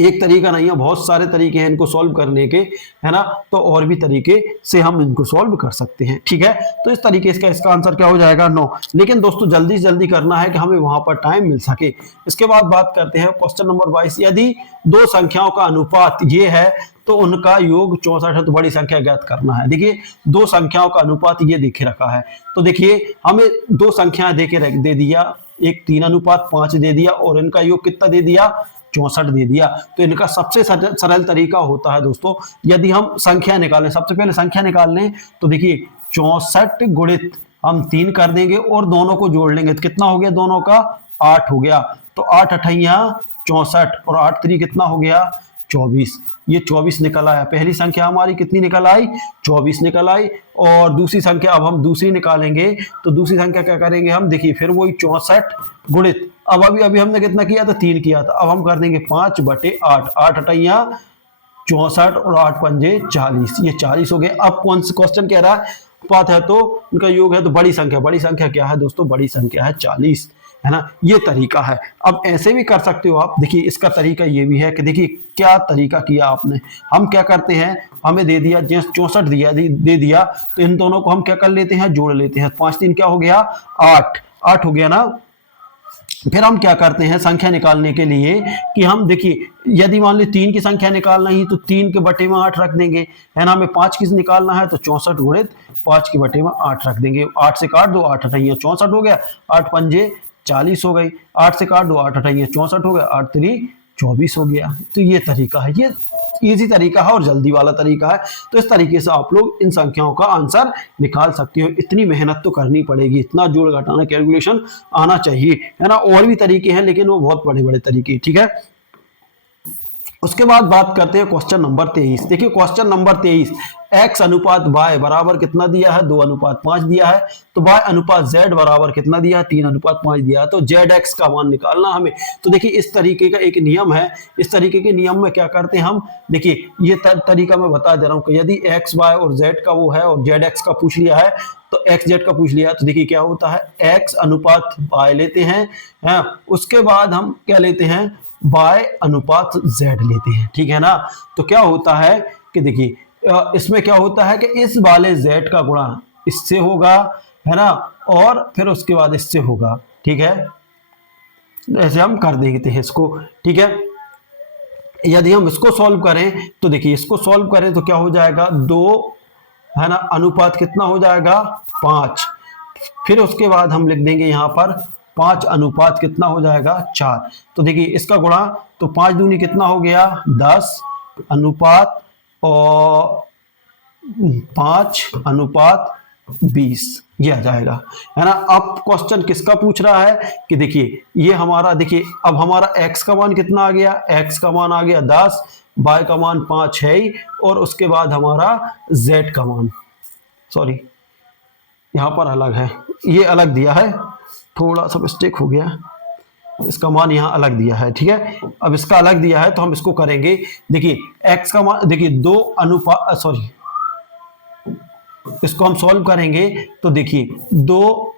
एक तरीका नहीं है, बहुत सारे तरीके हैं इनको सॉल्व करने के, है ना। तो और भी तरीके से हम इनको सॉल्व कर सकते हैं। ठीक है, तो इस तरीके से इसका आंसर क्या हो जाएगा 9। लेकिन दोस्तों जल्दी से जल्दी करना है कि हमें वहां पर टाइम मिल सके। इसके बाद बात करते हैं क्वेश्चन नंबर 22। यदि 2 संख्याओं का अनुपात ये है तो उनका योग 64 है, तो बड़ी संख्या ज्ञात करना है। देखिए 2 संख्याओं का अनुपात ये देखे रखा है, तो देखिए हमें 2 संख्याएं दे दिया, एक 3:5 दे दिया और इनका योग कितना दे दिया 64 दे दिया। तो इनका सबसे सरल तरीका होता है दोस्तों, यदि हम संख्या निकालें, सबसे पहले संख्या निकाल लें, तो देखिए 64 गुणित हम 3 कर देंगे और दोनों को जोड़ लेंगे, तो कितना हो गया दोनों का 8 हो गया। तो 8 अठैया 64 और 8 3 कितना हो गया 24। ये 24 निकल आया। पहली संख्या हमारी कितनी निकल आई 24 निकल आई। और दूसरी संख्या अब हम दूसरी निकालेंगे तो दूसरी संख्या क्या करेंगे हम, देखिए फिर वही 64 गुणित, अब अभी अभी हमने कितना किया था 3 किया था, अब हम कर देंगे 5/8, 8 अठैया 64 और 8 पंजे 40, ये 40 हो गए। अब कौन सा क्वेश्चन कह रहा है पात है तो उनका योग है तो बड़ी संख्या क्या है दोस्तों, बड़ी संख्या है 40, है ना। ये तरीका है। अब ऐसे भी कर सकते हो आप, देखिए इसका तरीका ये भी है कि देखिए क्या तरीका किया आपने। हम क्या करते हैं, हमें दे दिया 64 दे दिया, तो इन दोनों को हम क्या कर लेते हैं, जोड़ लेते हैं। 5 3 क्या हो गया 8 हो गया ना। फिर हम क्या करते हैं संख्या निकालने के लिए कि हम देखिए यदि मान ली 3 की संख्या निकालना ही तो 3 के बटे में 8 रख देंगे, है ना। हमें 5 की निकालना है तो 64 गुणित 5 के बटे में 8 रख देंगे। 8 से काट दो 8 अठैया 64 हो गया, 8 पंजे 40 हो गई, 8 से काट दो 8 अठैया 64 हो गया, 8 3 24 हो गया। तो ये तरीका है, ये इजी तरीका है और जल्दी वाला तरीका है। तो इस तरीके से आप लोग इन संख्याओं का आंसर निकाल सकते हो। इतनी मेहनत तो करनी पड़ेगी, इतना जोड़ घटाना कैलकुलेशन आना चाहिए, है ना। और भी तरीके हैं लेकिन वो बहुत बड़े बड़े तरीके, ठीक है। उसके बाद बात करते हैं क्वेश्चन नंबर 23। देखिए क्वेश्चन नंबर 23, x अनुपात y बराबर कितना दिया है 2:5 दिया है, तो y अनुपात z बराबर कितना दिया है 3:5 दिया है। तो zx का मान निकालना हमें। तो देखिए इस तरीके का एक नियम है, इस तरीके के नियम में क्या करते हैं हम, देखिए ये तरीका मैं बता दे रहा हूँ कि यदि x y और z का वो है और zx का पूछ लिया है तो x z का पूछ लिया, तो देखिए क्या होता है x अनुपात y लेते हैं, उसके बाद हम क्या लेते हैं y अनुपात z लेते हैं, ठीक है ना। तो क्या होता है कि देखिए इसमें क्या होता है कि इस वाले z का गुणा इससे होगा, है ना, और फिर उसके बाद इससे होगा, ठीक है। ऐसे हम कर देते हैं इसको, ठीक है। यदि हम इसको सॉल्व करें तो देखिए इसको सॉल्व करें तो क्या हो जाएगा 2, है ना, अनुपात कितना हो जाएगा 5। फिर उसके बाद हम लिख देंगे यहाँ पर 5 अनुपात कितना हो जाएगा 4। तो देखिए इसका गुणा तो 5 दूनी कितना हो गया 10 अनुपात और 5 अनुपात 20, ये आ जाएगा, है ना। अब क्वेश्चन किसका पूछ रहा है कि देखिए ये हमारा, देखिए अब हमारा x का मान कितना आ गया, x का मान आ गया 10, y का मान 5 है ही, और उसके बाद हमारा z का मान, सॉरी यहाँ पर अलग है, ये अलग दिया है, थोड़ा सा मिस्टेक हो गया, इसका मान यहाँ अलग दिया है, ठीक है। अब इसका अलग दिया है तो हम इसको करेंगे। देखिए x का मान, देखिए 2 अनुपात, सॉरी इसको हम सॉल्व करेंगे तो देखिए 2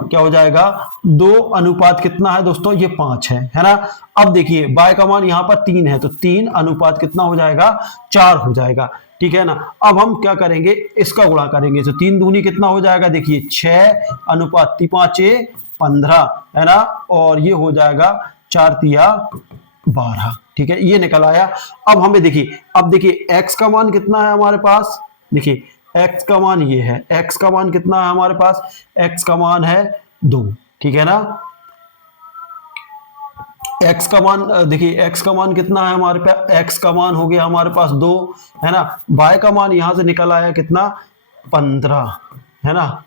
क्या हो जाएगा 2 अनुपात कितना है दोस्तों, ये 5 है ना। अब देखिए y का मान यहाँ पर 3 है तो 3 अनुपात कितना हो जाएगा 4 हो जाएगा, ठीक है ना। अब हम क्या करेंगे इसका गुणा करेंगे तो 3 दूनी कितना हो जाएगा, देखिए 6 अनुपात 5 15, है ना, और ये हो जाएगा 4 तिया 12, ठीक है, ये निकल आया। अब हमें देखिए, अब देखिए x का मान कितना है हमारे पास, देखिए x का मान ये है, x का मान कितना है हमारे पास, x का मान है 2, ठीक है ना। x का मान, देखिए x का मान कितना है हमारे पास, x का मान हो गया हमारे पास 2, है ना। y का मान यहां से निकल आया कितना 15, है ना,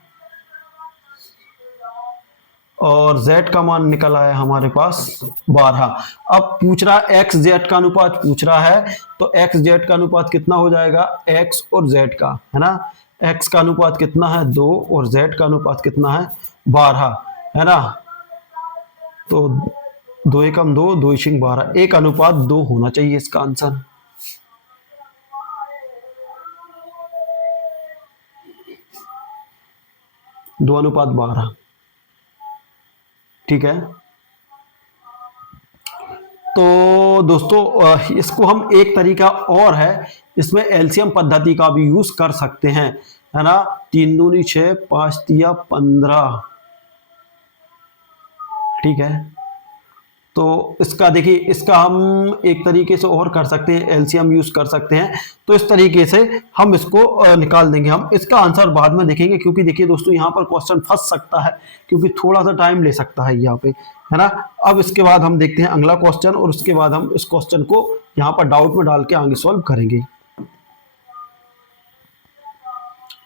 और z का मान निकल आया हमारे पास 12। अब पूछ रहा है x z का अनुपात पूछ रहा है, तो x z का अनुपात कितना हो जाएगा, x और z का, है ना। x का अनुपात कितना है 2 और z का अनुपात कितना है 12, है ना। तो 2 एकम 2, 2 इशिंग 12, 1 अनुपात 2 होना चाहिए इसका आंसर। दो अनुपात 12, ठीक है। तो दोस्तों इसको हम एक तरीका और है, इसमें एलसीएम पद्धति का भी यूज कर सकते हैं, है ना। 3 दूनी 6, 5 तिया 15, ठीक है। तो इसका देखिए, इसका हम एक तरीके से और कर सकते हैं, एलसीएम यूज कर सकते हैं। तो इस तरीके से हम इसको निकाल देंगे। हम इसका आंसर बाद में देखेंगे, क्योंकि देखिए दोस्तों यहाँ पर क्वेश्चन फंस सकता है, क्योंकि थोड़ा सा टाइम ले सकता है यहाँ पे, है ना। अब इसके बाद हम देखते हैं अगला क्वेश्चन, और उसके बाद हम इस क्वेश्चन को यहाँ पर डाउट में डाल के आगे सॉल्व करेंगे।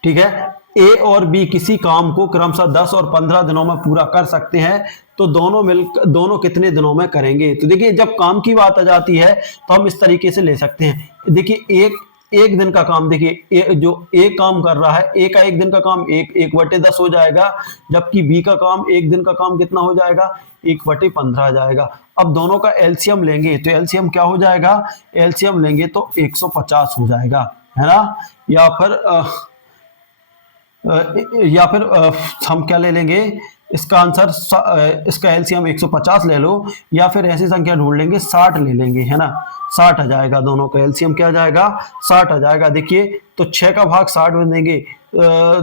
ठीक है। ए और बी किसी काम को क्रमशः 10 और 15 दिनों में पूरा कर सकते हैं, तो दोनों कितने दिनों में करेंगे। तो देखिए जब काम की बात आ जाती है तो हम इस तरीके से ले सकते हैं। देखिए एक एक दिन का काम, देखिए जो ए काम कर रहा है, ए का एक दिन का काम एक बटे 10 हो जाएगा, जबकि बी का काम एक दिन का काम कितना हो जाएगा, 1/15 आ जाएगा। अब दोनों का एलसीएम लेंगे तो एलसीएम क्या हो जाएगा, एलसीएम लेंगे तो 150 हो जाएगा, है ना। या फिर हम क्या ले लेंगे, इसका आंसर इसका एलसीएम 150 ले लो, या फिर ऐसी संख्या ढूंढ लेंगे 60 ले लेंगे, है ना। 60 आ जाएगा, दोनों का एलसीएम क्या आ जाएगा, 60 आ जाएगा। देखिए तो 6 का भाग 60 में देंगे,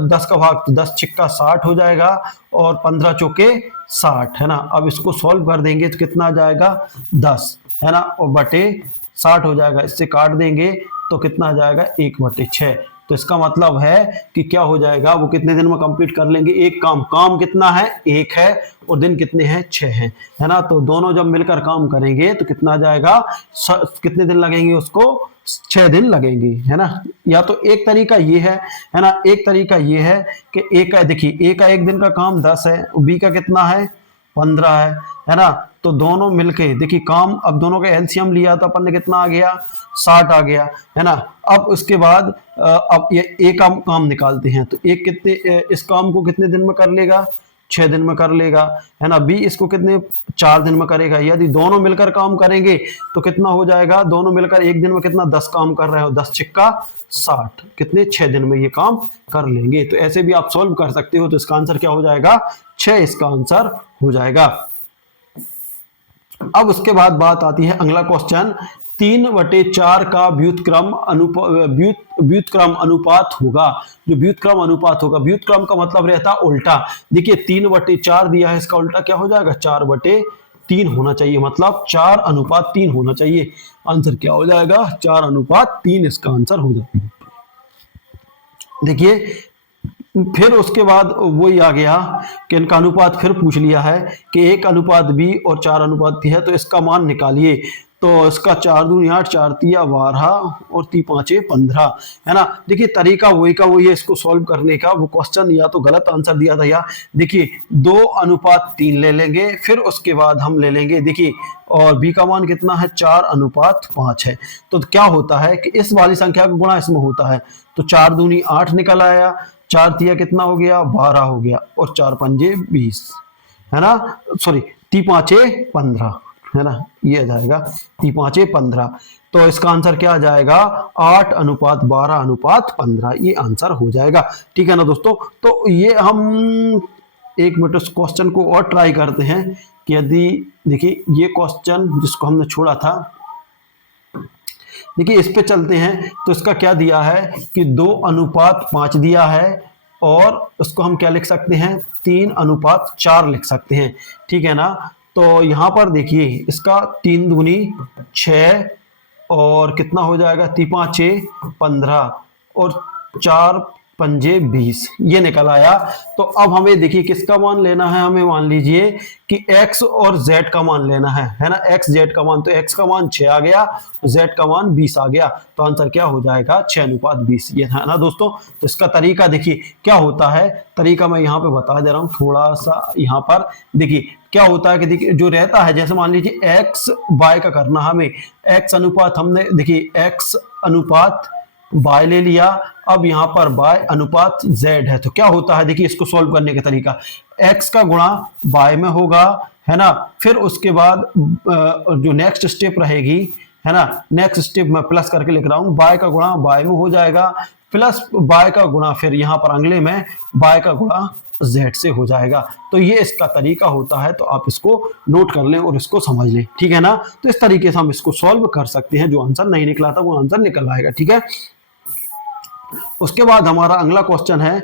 10 का भाग तो 10 छिक्का 60 हो जाएगा, और 15 चौके 60, है ना। अब इसको सॉल्व कर देंगे तो कितना आ जाएगा, 10, है ना, और बटे 60 हो जाएगा। इससे काट देंगे तो कितना आ जाएगा, 1/6। तो इसका मतलब है कि क्या हो जाएगा, वो कितने दिन में कंप्लीट कर लेंगे एक काम। काम कितना है, एक है, और दिन कितने हैं, 6 हैं, है ना। तो दोनों जब मिलकर काम करेंगे तो कितना आ जाएगा, कितने दिन लगेंगे उसको, 6 दिन लगेंगे, है ना। या तो एक तरीका ये है ना, एक तरीका ये है कि ए का, देखिए ए का एक दिन का काम 10 है, बी का कितना है, 15 है ना। तो दोनों मिलके देखिए काम, अब दोनों का एलसीएम लिया तो अपन ने कितना आ गया, 60 आ गया, है ना। अब उसके बाद अब ये एक काम निकालते हैं, तो एक कितने, इस काम को कितने दिन में कर लेगा, 6 दिन में कर लेगा, है ना। बी इसको कितने, 4 दिन में करेगा। यदि दोनों मिलकर काम करेंगे तो कितना हो जाएगा, दोनों मिलकर एक दिन में कितना, 10 काम कर रहे हो, 10 छिक्का 60, कितने, 6 दिन में ये काम कर लेंगे। तो ऐसे भी आप सॉल्व कर सकते हो। तो इसका आंसर क्या हो जाएगा, 6 इसका आंसर हो जाएगा। अब उसके बाद बात आती है अगला क्वेश्चन, 3/4 का व्युत्क्रम अनुपात होगा। जो व्युत्क्रम अनुपात होगा, व्युत्क्रम का मतलब रहता है उल्टा। देखिए 3/4 दिया है, इसका उल्टा क्या हो जाएगा, 4/3 होना चाहिए, मतलब 4:3 होना चाहिए। आंसर क्या हो जाएगा, 4:3 इसका आंसर हो जाएगा। देखिए फिर उसके बाद वही आ गया कि इनका अनुपात फिर पूछ लिया है कि 1:b और 4:3 है, तो इसका मान निकालिए। तो इसका 4 दूनी 8, 4 तिया 12 और 3 5 15, है ना। देखिए तरीका वही का वही है इसको सॉल्व करने का। वो क्वेश्चन या तो गलत आंसर दिया था, या देखिए 2:3 ले लेंगे, फिर उसके बाद हम ले लेंगे, देखिए और बी का मान कितना है, 4:5 है। तो क्या होता है कि इस वाली संख्या का गुणा इसमें होता है, तो 4 दूनी 8 निकल आया, 4 तिया कितना हो गया, 12 हो गया, और 4 पंजे 20, है ना, सॉरी 3 5 15, है ना, ये आ जाएगा 3 5 15। तो इसका आंसर क्या आ जाएगा, 8:12:15, ये आंसर हो जाएगा। ठीक है ना दोस्तों। तो ये हम एक मिनट उस क्वेश्चन को और ट्राई करते हैं कि यदि, देखिए ये क्वेश्चन जिसको हमने छोड़ा था, देखिए इस पे चलते हैं। तो इसका क्या दिया है कि 2:5 दिया है, और उसको हम क्या लिख सकते हैं, 3:4 लिख सकते हैं। ठीक है ना। तो यहां पर देखिए इसका 3 दूनी 6, और कितना हो जाएगा, 3 5 15, और 4 पंजे 20, ये निकल आया। तो अब हमें देखिए किसका मान लेना है, हमें मान लीजिए कि x और z का मान लेना है ना। x z का मान, तो x का मान 6 आ गया, z का मान 20 आ गया। तो आंसर क्या हो जाएगा, 6:20, ये है ना दोस्तों। तो इसका तरीका देखिए क्या होता है, तरीका मैं यहाँ पे बता दे रहा हूँ थोड़ा सा। यहाँ पर देखिए क्या होता है कि देखिए जो रहता है, जैसे मान लीजिए x y का करना, हमें x अनुपात, हमने देखिए x अनुपात y ले लिया, अब यहाँ पर y अनुपात z है। तो क्या होता है, देखिए इसको सॉल्व करने का तरीका, x का गुणा y में होगा, है ना। फिर उसके बाद जो नेक्स्ट स्टेप रहेगी, है ना, नेक्स्ट स्टेप में प्लस करके लिख रहा हूँ, y का गुणा y में हो जाएगा, प्लस y का गुणा फिर यहाँ पर अगले में y का गुणा z से हो जाएगा। तो ये इसका तरीका होता है। तो आप इसको नोट कर लें और इसको समझ लें। ठीक है ना। तो इस तरीके से हम इसको सॉल्व कर सकते हैं। जो आंसर नहीं निकला था वो आंसर निकल आएगा। ठीक है। उसके बाद हमारा अगला क्वेश्चन है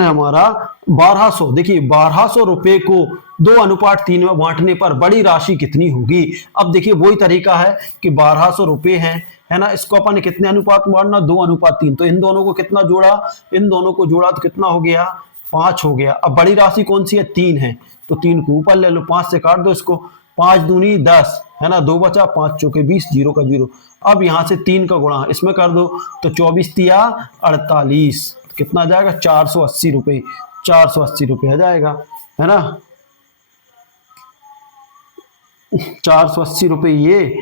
हमारा 1200। देखिए 1200 रुपए को 2:3 में बांटने पर बड़ी राशि कितनी होगी। अब देखिए वही तरीका है कि 1200 रुपए है ना, इसको अपन ने कितने अनुपात में बांटना, 2:3। तो इन दोनों को कितना जोड़ा, इन दोनों को जोड़ा तो कितना हो गया, 5 हो गया। अब बड़ी राशि कौन सी है, 3 है, तो 3 को ऊपर ले लो, 5 से काट दो इसको, 5 दूनी 10, है ना, 2 बचा, 5 चौके 20, 0 का 0। अब यहां से 3 का गुणा इसमें कर दो, तो 24 तिया 48, कितना आ जाएगा 480 रुपये, 480 रुपये आ जाएगा, है ना, 480 रुपये। ये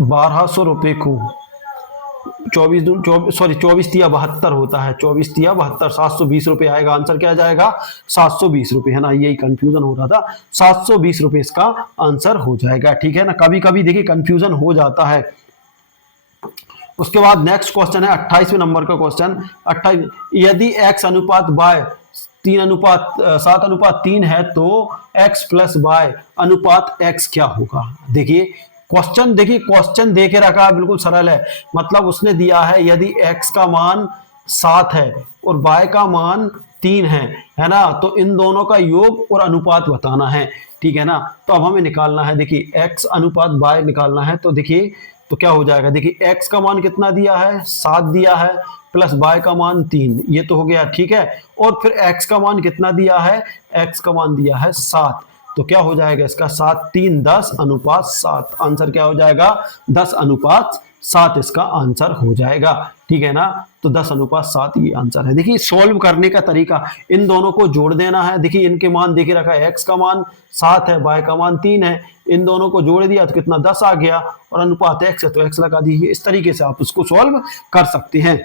1200 रुपये को 24 तिया 72 होता है, 24 तिया 72, 720 रुपये आएगा। आंसर क्या जाएगा 720 रुपये, है ना, यही कंफ्यूजन हो रहा था, 720 रुपये इसका आंसर हो जाएगा। ठीक है ना, कभी कभी देखिए कंफ्यूजन हो जाता है। उसके बाद नेक्स्ट क्वेश्चन है 28वें नंबर का क्वेश्चन। 28, यदि x अनुपात y 7:3 है तो x प्लस y अनुपात x क्या होगा। देखिए क्वेश्चन दे के रखा है, बिल्कुल सरल है। मतलब उसने दिया है यदि x का मान 7 है और y का मान 3 है ना, तो इन दोनों का योग और अनुपात बताना है। ठीक है ना, तो अब हमें निकालना है, देखिए x अनुपात y निकालना है। तो देखिए तो क्या हो जाएगा, देखिए x का मान कितना दिया है 7 दिया है, प्लस y का मान 3, ये तो हो गया। ठीक है, और फिर x का मान कितना दिया है, x का मान दिया है 7, तो क्या हो जाएगा इसका 7 3 10 अनुपात 7। आंसर क्या हो जाएगा 10 अनुपात 7 इसका आंसर हो जाएगा। ठीक है ना, तो 10 अनुपात 7 ये आंसर है। देखिए सॉल्व करने का तरीका, इन दोनों को जोड़ देना है। देखिए इनके मान देखे रखा है, x का मान 7 है, y का मान 3 है, इन दोनों को जोड़ दिया तो कितना 10 आ गया, और अनुपात x है तो x लगा दीजिए। इस तरीके से आप उसको सॉल्व कर सकते हैं।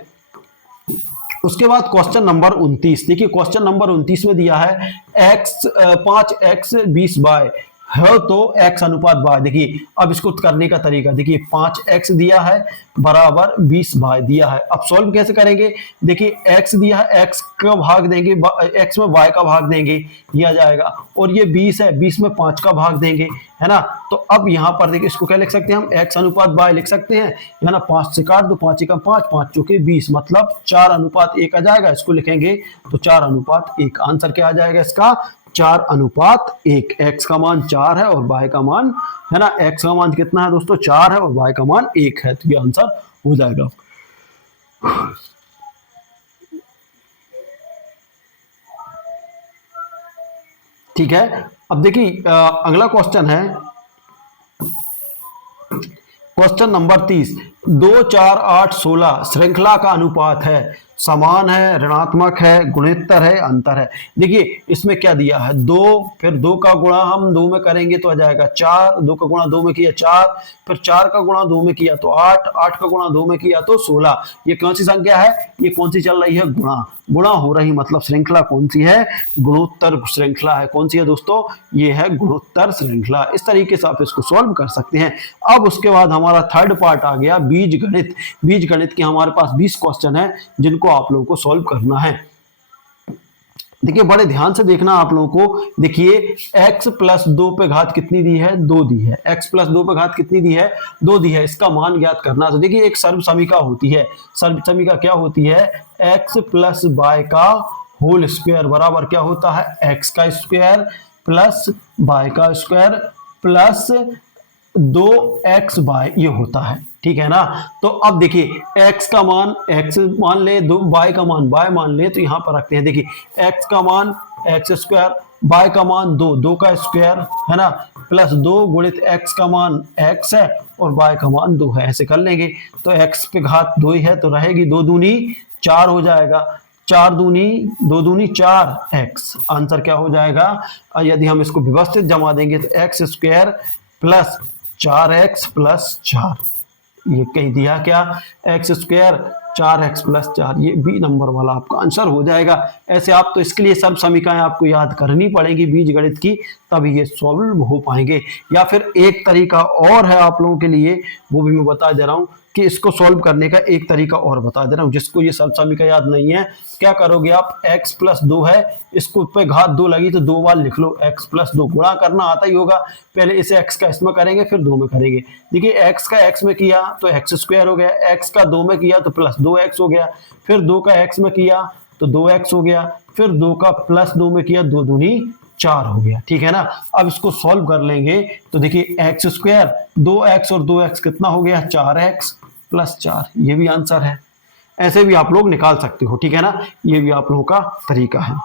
उसके बाद क्वेश्चन नंबर 29, देखिए क्वेश्चन नंबर 29 में दिया है x 5x 20y है तो x अनुपात y। देखिए अब इसको करने का तरीका, देखिए 5x दिया है बराबर 20y दिया है। अब सॉल्व कैसे करेंगे, देखिए x दिया है, x का भाग देंगे, x में y का भाग देंगे, ये आ जाएगा, और ये 20 है, 20 में 5 का भाग देंगे, है ना। तो अब यहाँ पर देखिए इसको क्या लिख सकते हैं हम, x अनुपात y लिख सकते हैं, है ना। 5 से काट दो, 5 एकम 5, 5 चौके 20, मतलब 4 अनुपात 1 आ जाएगा। इसको लिखेंगे तो 4 अनुपात 1। आंसर क्या आ जाएगा इसका 4 अनुपात 1। x का मान 4 है और y का मान, है ना, x का मान कितना है दोस्तों 4 है और y का मान 1 है, तो ये आंसर हो जाएगा। ठीक है, अब देखिए अगला क्वेश्चन है क्वेश्चन नंबर 30। 2 4 8 16 श्रृंखला का अनुपात है, समान है, ऋणात्मक है, गुणोत्तर है, अंतर है। देखिए इसमें क्या दिया है 2, फिर 2 का गुणा हम 2 में करेंगे तो आ जाएगा 4, 2 का गुणा 2 में किया 4, फिर 4 का गुणा 2 में किया तो 8, 8 का गुणा 2 में किया तो 16। ये कौन सी संख्या है, ये कौन सी चल रही है, गुणा हो रही, मतलब श्रृंखला कौन सी है, गुणोत्तर श्रृंखला है। कौन सी है दोस्तों, ये है गुणोत्तर श्रृंखला। इस तरीके से आप इसको सॉल्व कर सकते हैं। अब उसके बाद हमारा थर्ड पार्ट आ गया बीजगणित। बीजगणित के हमारे पास 20 क्वेश्चन है जिनको आप लोगों को सॉल्व करना है। देखिए बड़े ध्यान से देखना आप लोगों को। देखिए x प्लस 2 पे घात कितनी दी है, 2 दी है। x प्लस 2 पे घात कितनी दी है, 2 दी है। इसका मान ज्ञात करना। तो देखिए एक सर्व समीका होती है। सर्व समीका क्या होती है, x प्लस y का होल स्क्वायर बराबर क्या होता है, x का स्क्वायर प्लस y का स्क्वायर प्लस 2xy ये होता है। ठीक है ना। तो अब देखिए x का मान x मान ले, y का मान y मान ले, तो यहां पर रखते हैं। देखिए x का मान x स्क्वायर, y का मान 2, 2 का स्क्वायर, है ना, प्लस 2 गुणित x का मान x है और y का मान 2 है। ऐसे कर लेंगे तो x पे घात 2 ही है तो रहेगी 2 दूनी 4 हो जाएगा, 4 दूनी 2 दूनी 4 x। आंसर क्या हो जाएगा, यदि हम इसको व्यवस्थित जमा देंगे तो x square plus 4x plus 4, ये कह दिया क्या, एक्स स्क्वायर 4x प्लस 4, ये बी नंबर वाला आपका आंसर हो जाएगा। ऐसे आप तो इसके लिए सब समीकरण आपको याद करनी पड़ेगी बीजगणित की, तभी ये सॉल्व हो पाएंगे। या फिर एक तरीका और है आप लोगों के लिए, वो भी मैं बता दे रहा हूँ कि इसको सॉल्व करने का एक तरीका और बता दे रहा हूँ। जिसको ये सब समीकरण याद नहीं है, क्या करोगे आप, x प्लस 2 है, इसको पे घात 2 लगी तो 2 बार लिख लो, x प्लस 2 गुणा करना आता ही होगा। पहले इसे x का इसमें करेंगे फिर 2 में करेंगे। देखिए x का x में किया तो x स्क्वायर हो गया, x का 2 में किया तो प्लस 2x हो गया, फिर 2 का x में किया तो 2x हो गया, फिर 2 का प्लस 2 में किया 2 दूनी 4 हो गया। ठीक है ना। अब इसको सॉल्व कर लेंगे तो देखिए एक्स स्क्वायर 2x और 2x कितना हो गया, 4x प्लस 4, ये भी आंसर है। ऐसे भी आप लोग निकाल सकते हो। ठीक है ना, ये भी आप लोगों का तरीका है।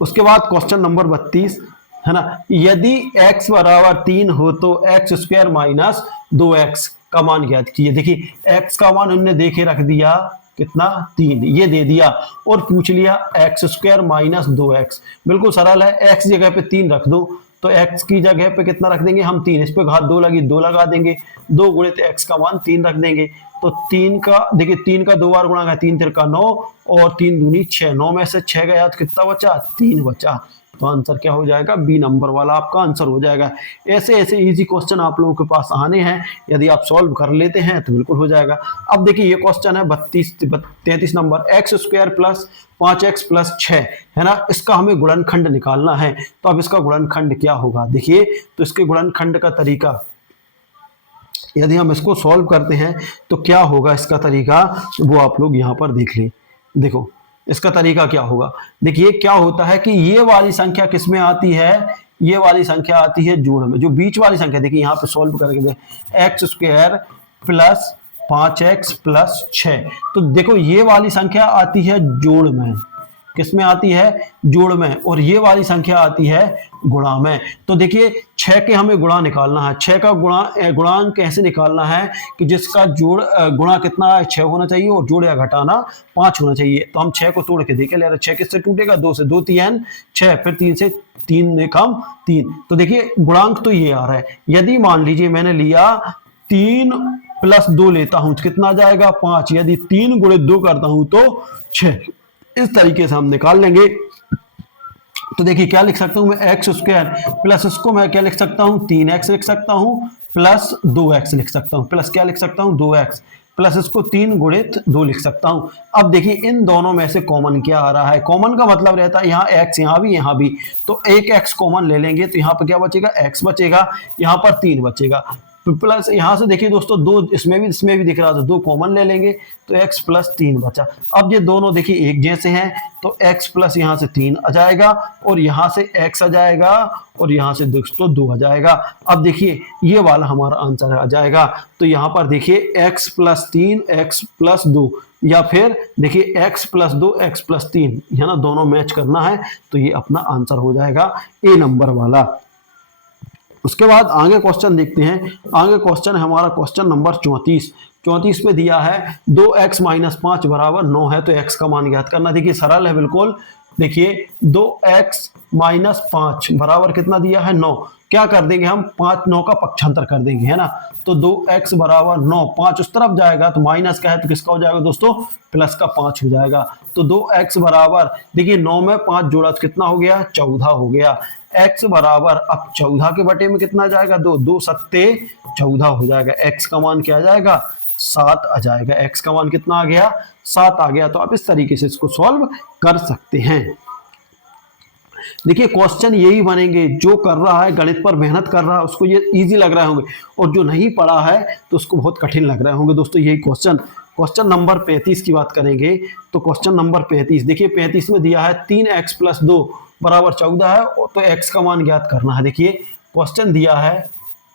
उसके बाद क्वेश्चन नंबर 32 है ना, यदि x बराबर 3 हो तो x स्क्वायर माइनस 2x का मान ज्ञात कीजिए। देखिए x का मान उन्होंने देखे रख दिया कितना 3, ये दे दिया और पूछ लिया एक्स स्क्वायर माइनस 2x। बिल्कुल सरल है, x जगह पे 3 रख दो तो x की जगह पे कितना रख देंगे हम 3, इस पे घात 2 लगी 2 लगा देंगे, 2 गुणित x का मान 3 रख देंगे। तो 3 का देखिए 3 का 2 बार गुणा है 3 3 का 9 और 3 दूनी 6, 9 में से 6 गया तो कितना बचा 3 बचा। तो आंसर क्या हो जाएगा बी नंबर वाला आपका आंसर हो जाएगा। ऐसे ऐसे इजी क्वेश्चन आप लोगों के पास आने हैं, यदि आप सॉल्व कर लेते हैं तो बिल्कुल हो जाएगा। अब देखिए ये क्वेश्चन है 33 number, x square plus 5x plus 6 है ना, इसका हमें गुणनखंड निकालना है। तो अब इसका गुणनखंड क्या होगा देखिए, तो इसके गुणनखंड का तरीका यदि हम इसको सॉल्व करते हैं तो क्या होगा इसका तरीका, वो आप लोग यहाँ पर देख लें। देखो इसका तरीका क्या होगा, देखिए क्या होता है कि ये वाली संख्या किस में आती है, ये वाली संख्या आती है जोड़ में, जो बीच वाली संख्या देखिए यहाँ पे सॉल्व करके दे x square plus 5x plus 6, तो देखो ये वाली संख्या आती है जोड़ में, किस में आती है जोड़ में, और ये वाली संख्या आती है गुणा में। तो देखिए 6 के हमें गुणा निकालना है, 6 का गुणांक कैसे निकालना है कि जिसका जोड़ गुणा कितना है 6 होना चाहिए और जोड़ या घटाना 5 होना चाहिए। तो हम 6 को तोड़ के देखे ले रहे, 6 किससे टूटेगा 2 से, 2 3 6, फिर 3 से 3 कम 3, तो देखिए गुणांक तो ये आ रहा है। यदि मान लीजिए मैंने लिया 3 प्लस 2 लेता हूं तो कितना आ जाएगा 5, यदि 3 गुणित 2 करता हूं तो 6, इस तरीके से हम निकाल लेंगे। तो देखिए क्या लिख सकता हूं मैं एक्स स्क्वायर प्लस इसको मैं क्या लिख सकता हूं 3x लिख सकता हूं प्लस 2x लिख सकता हूं, प्लस क्या लिख सकता हूं 2x प्लस इसको 3 गुणित 2 लिख सकता हूं। अब देखिए इन दोनों में से कॉमन क्या आ रहा है, कॉमन का मतलब रहता है यहाँ x यहाँ भी, तो एक x कॉमन ले लेंगे तो यहाँ पर क्या बचेगा x बचेगा, यहाँ पर 3 बचेगा, प्लस यहाँ से देखिए दोस्तों 2 इसमें भी दिख रहा था, 2 कॉमन ले लेंगे तो x प्लस 3 बचा। अब ये दोनों देखिए एक जैसे हैं तो x प्लस यहाँ से 3 आ जाएगा और यहाँ से x आ जाएगा और यहाँ से दोस्तों 2 आ जाएगा। अब देखिए ये वाला हमारा आंसर आ जाएगा। तो यहाँ पर देखिए x प्लस 3 x प्लस 2, या फिर देखिए x प्लस 2 x प्लस 3, है ना, दोनों मैच करना है तो ये अपना आंसर हो जाएगा ए नंबर वाला। उसके बाद आगे क्वेश्चन देखते हैं। आगे क्वेश्चन हमारा क्वेश्चन नंबर 34 पे दिया है 2x माइनस 5 बराबर 9 है, तो x का मान ज्ञात करना। देखिए सरल है बिल्कुल, देखिए 2x माइनस 5 बराबर कितना दिया है 9, क्या कर देंगे हम 5 9 का पक्षांतर कर देंगे, है ना, तो 2x बराबर 9, 5 उस तरफ जाएगा तो माइनस का है तो किसका हो जाएगा दोस्तों प्लस का 5 हो जाएगा। तो 2x बराबर देखिए 9 में 5 जोड़ा तो कितना हो गया 14 हो गया, x बराबर अब 14 के बटे में कितना जाएगा 2, 2 सत्ते 14 हो जाएगा, x का मान क्या आ जाएगा 7 आ जाएगा, x का मान कितना आ गया 7 आ गया। तो आप इस तरीके से इसको सॉल्व कर सकते हैं। देखिए क्वेश्चन यही बनेंगे, जो कर रहा है गणित पर मेहनत कर रहा है उसको ये इजी लग रहे होंगे, और जो नहीं पढ़ा है तो उसको बहुत कठिन लग रहे होंगे दोस्तों। यही क्वेश्चन नंबर 35 की बात करेंगे तो क्वेश्चन नंबर 35 देखिए 35 में दिया है 3x प्लस 2 बराबर 14 है, तो x का मान ज्ञात करना है। देखिए क्वेश्चन दिया है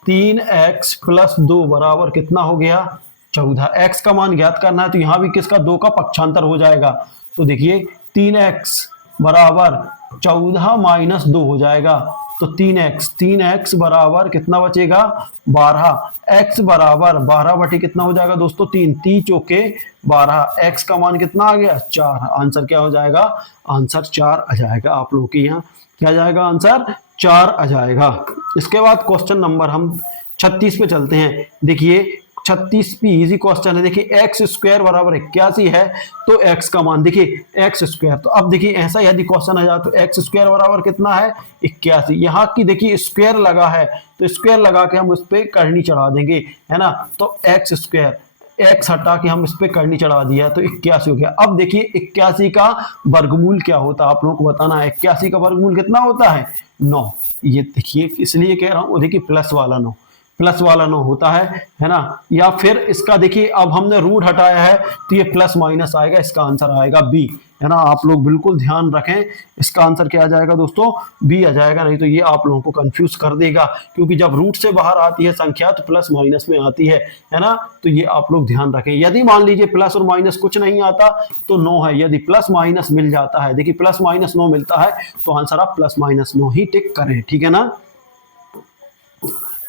3x प्लस 2 बराबर कितना हो गया 14, x का मान ज्ञात करना है तो यहाँ भी किसका 2 का पक्षांतर हो जाएगा। तो देखिए 3x बराबर 14 माइनस 2 हो जाएगा, तो 3x बराबर कितना बचेगा 12, x बराबर 12 बटे कितना हो जाएगा दोस्तों 3, 3 चौके 12, x का मान कितना आ गया 4, आंसर क्या हो जाएगा आंसर 4 आ जाएगा। आप लोगों के यहाँ क्या जाएगा आंसर 4 आ जाएगा। इसके बाद क्वेश्चन नंबर हम 36 पे चलते हैं। देखिए 36 भी इजी क्वेश्चन है। देखिए एक्स स्क्वायर बराबर 81 है तो एक्स का मान देखिए एक्स स्क्वायर, तो अब देखिए ऐसा यदि क्वेश्चन आ जाए तो एक्स स्क्वायर बराबर कितना है 81, यहाँ की देखिए स्क्वायर लगा है तो स्क्वायर लगा के हम उस पर करनी चढ़ा देंगे, है ना, तो एक्स स्क्वायर एक्स हटा के हम इस पे करनी चढ़ा दिया तो 81 हो गया। अब देखिए 81 का वर्गमूल क्या होता है आप लोगों को बताना है। 81 का वर्गमूल कितना होता है 9, ये देखिए इसलिए कह रहा हूँ, देखिए प्लस वाला 9 होता है ना, या फिर इसका देखिए अब हमने रूट हटाया है तो ये प्लस माइनस आएगा, इसका आंसर आएगा बी, है ना। आप लोग बिल्कुल ध्यान रखें, इसका आंसर क्या आ जाएगा दोस्तों बी आ जाएगा, नहीं तो ये आप लोगों को कंफ्यूज कर देगा, क्योंकि जब रूट से बाहर आती है संख्या तो प्लस माइनस में आती है ना, तो ये आप लोग ध्यान रखें। यदि मान लीजिए प्लस और माइनस कुछ नहीं आता तो 9 है, यदि प्लस माइनस मिल जाता है, देखिए प्लस माइनस 9 मिलता है तो आंसर आप प्लस माइनस 9 ही टिक करें, ठीक है ना।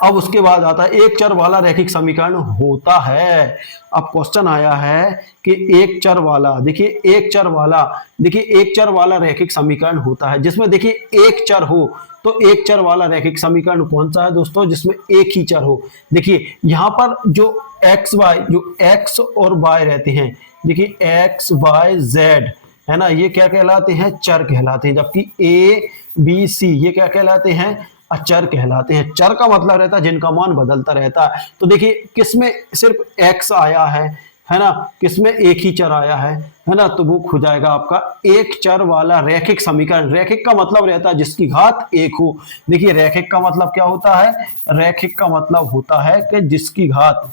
अब उसके बाद आता है एक चर वाला रैखिक समीकरण होता है। अब क्वेश्चन आया है कि एक चर वाला, देखिए एक चर वाला, देखिए एक चर वाला रैखिक समीकरण होता है जिसमें देखिए एक चर हो। तो एक चर वाला रैखिक समीकरण कौन सा है दोस्तों, जिसमें एक ही चर हो। देखिए यहां पर जो एक्स वाई, जो एक्स और वाई रहते हैं, देखिए एक्स वाई जेड है ना, ये क्या कहलाते हैं, चर कहलाते हैं। जबकि ए बी सी ये क्या कहलाते हैं, अचर कहलाते हैं। चर का मतलब रहता है जिनका मान बदलता रहता है। तो देखिए किसमें सिर्फ एक्स आया है ना, किसमें एक ही चर आया है ना, तो वो हो जाएगा आपका एक चर वाला रैखिक समीकरण। रैखिक का मतलब रहता है जिसकी घात एक हो। देखिए रैखिक का मतलब क्या होता है, रैखिक का मतलब होता है कि जिसकी घात,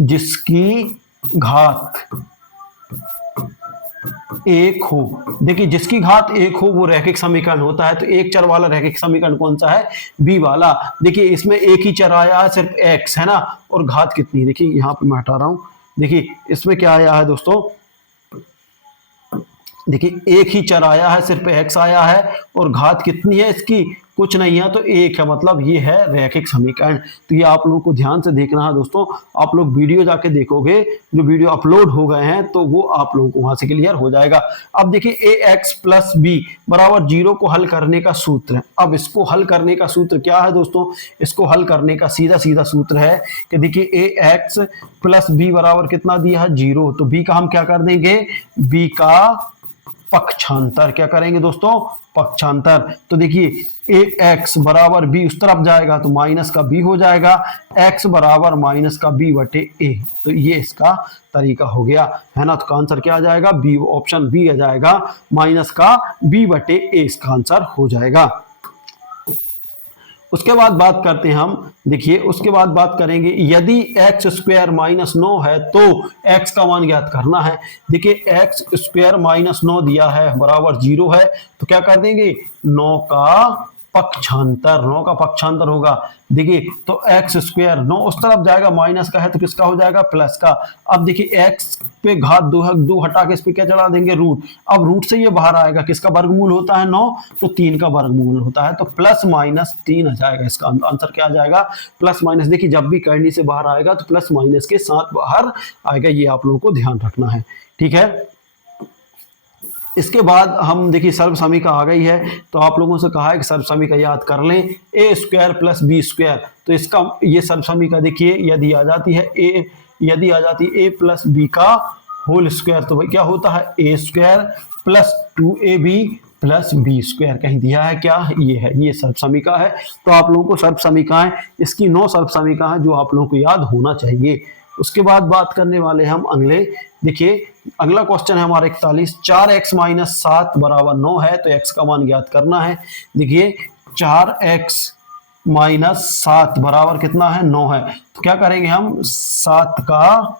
जिसकी घात एक हो। देखिए जिसकी घात एक हो वो रैखिक समीकरण होता है। तो एक चर वाला रैखिक समीकरण कौन सा है, बी वाला। देखिए इसमें एक ही चर आया है सिर्फ एक्स है ना, और घात कितनी, देखिए यहां पे मैं हटा रहा हूं। देखिए इसमें क्या आया है दोस्तों, देखिए एक ही चर आया है, सिर्फ एक्स आया है, और घात कितनी है इसकी, कुछ नहीं है, तो एक है, मतलब ये है रैखिक समीकरण। तो ये आप लोगों को ध्यान से देखना है दोस्तों। आप लोग वीडियो जाके देखोगे, जो वीडियो अपलोड हो गए हैं, तो वो आप लोगों को वहां से क्लियर हो जाएगा। अब देखिए ए एक्स प्लस बी बराबर 0 को हल करने का सूत्र है। अब इसको हल करने का सूत्र क्या है दोस्तों, इसको हल करने का सीधा सीधा सूत्र है कि देखिए ए एक्स प्लस बी बराबर कितना दिया है, 0। तो बी का हम क्या कर देंगे, बी का पक्षांतर, क्या करेंगे दोस्तों, पक्षांतर। तो देखिए ए एक्स बराबर बी उस तरफ जाएगा तो माइनस का बी हो जाएगा, एक्स बराबर माइनस का बी बटे ए। तो ये इसका तरीका हो गया है ना। तो आंसर क्या आ जाएगा, बी, ऑप्शन बी आ जाएगा, माइनस का बी बटे ए इसका आंसर हो जाएगा। उसके बाद बात करते हैं हम, देखिए उसके बाद बात करेंगे यदि एक्स स्क्वायर माइनस 9 है तो एक्स का मान ज्ञात करना है। देखिए एक्स स्क्वायर माइनस 9 दिया है बराबर 0 है, तो क्या कर देंगे, 9 का पक्षांतर, 9 का पक्षांतर होगा। देखिए तो एक्स स्क्वायर 9 उस तरफ जाएगा, माइनस का है तो किसका हो जाएगा, प्लस का। अब देखिए एक्स पे घात दो हटा के इस पे क्या चढ़ा देंगे, रूट। अब रूट से ये बाहर आएगा, किसका वर्गमूल होता है 9, तो 3 का वर्गमूल होता है, तो प्लस माइनस 3 आ जाएगा। इसका आंसर क्या आ जाएगा, प्लस माइनस। देखिए जब भी करनी से बाहर आएगा तो प्लस माइनस के साथ बाहर आएगा, ये आप लोगों को ध्यान रखना है, ठीक है। इसके बाद हम देखिए सर्व समीका आ गई है, तो आप लोगों से कहा है कि सर्व समीका याद कर लें, ए स्क्वायर प्लस बी स्क्वायर। तो इसका ये सर्व समीका देखिए यदि आ जाती है ए, यदि आ जाती है ए प्लस बी का होल स्क्वायर, तो भाई क्या होता है, A square plus 2ab plus B square. कहीं दिया है क्या, ये है, ये सर्व समीका है। तो आप लोगों को सर्व समीकाएं, इसकी 9 सर्व समीका है जो आप लोगों को याद होना चाहिए। उसके बाद बात करने वाले हम अगले, देखिए अगला क्वेश्चन है हमारा 41, 4x माइनस 7 बराबर 9 है, तो x का मान ज्ञात करना है। देखिए 4x माइनस 7 बराबर कितना है, 9 है। तो क्या करेंगे हम, 7 का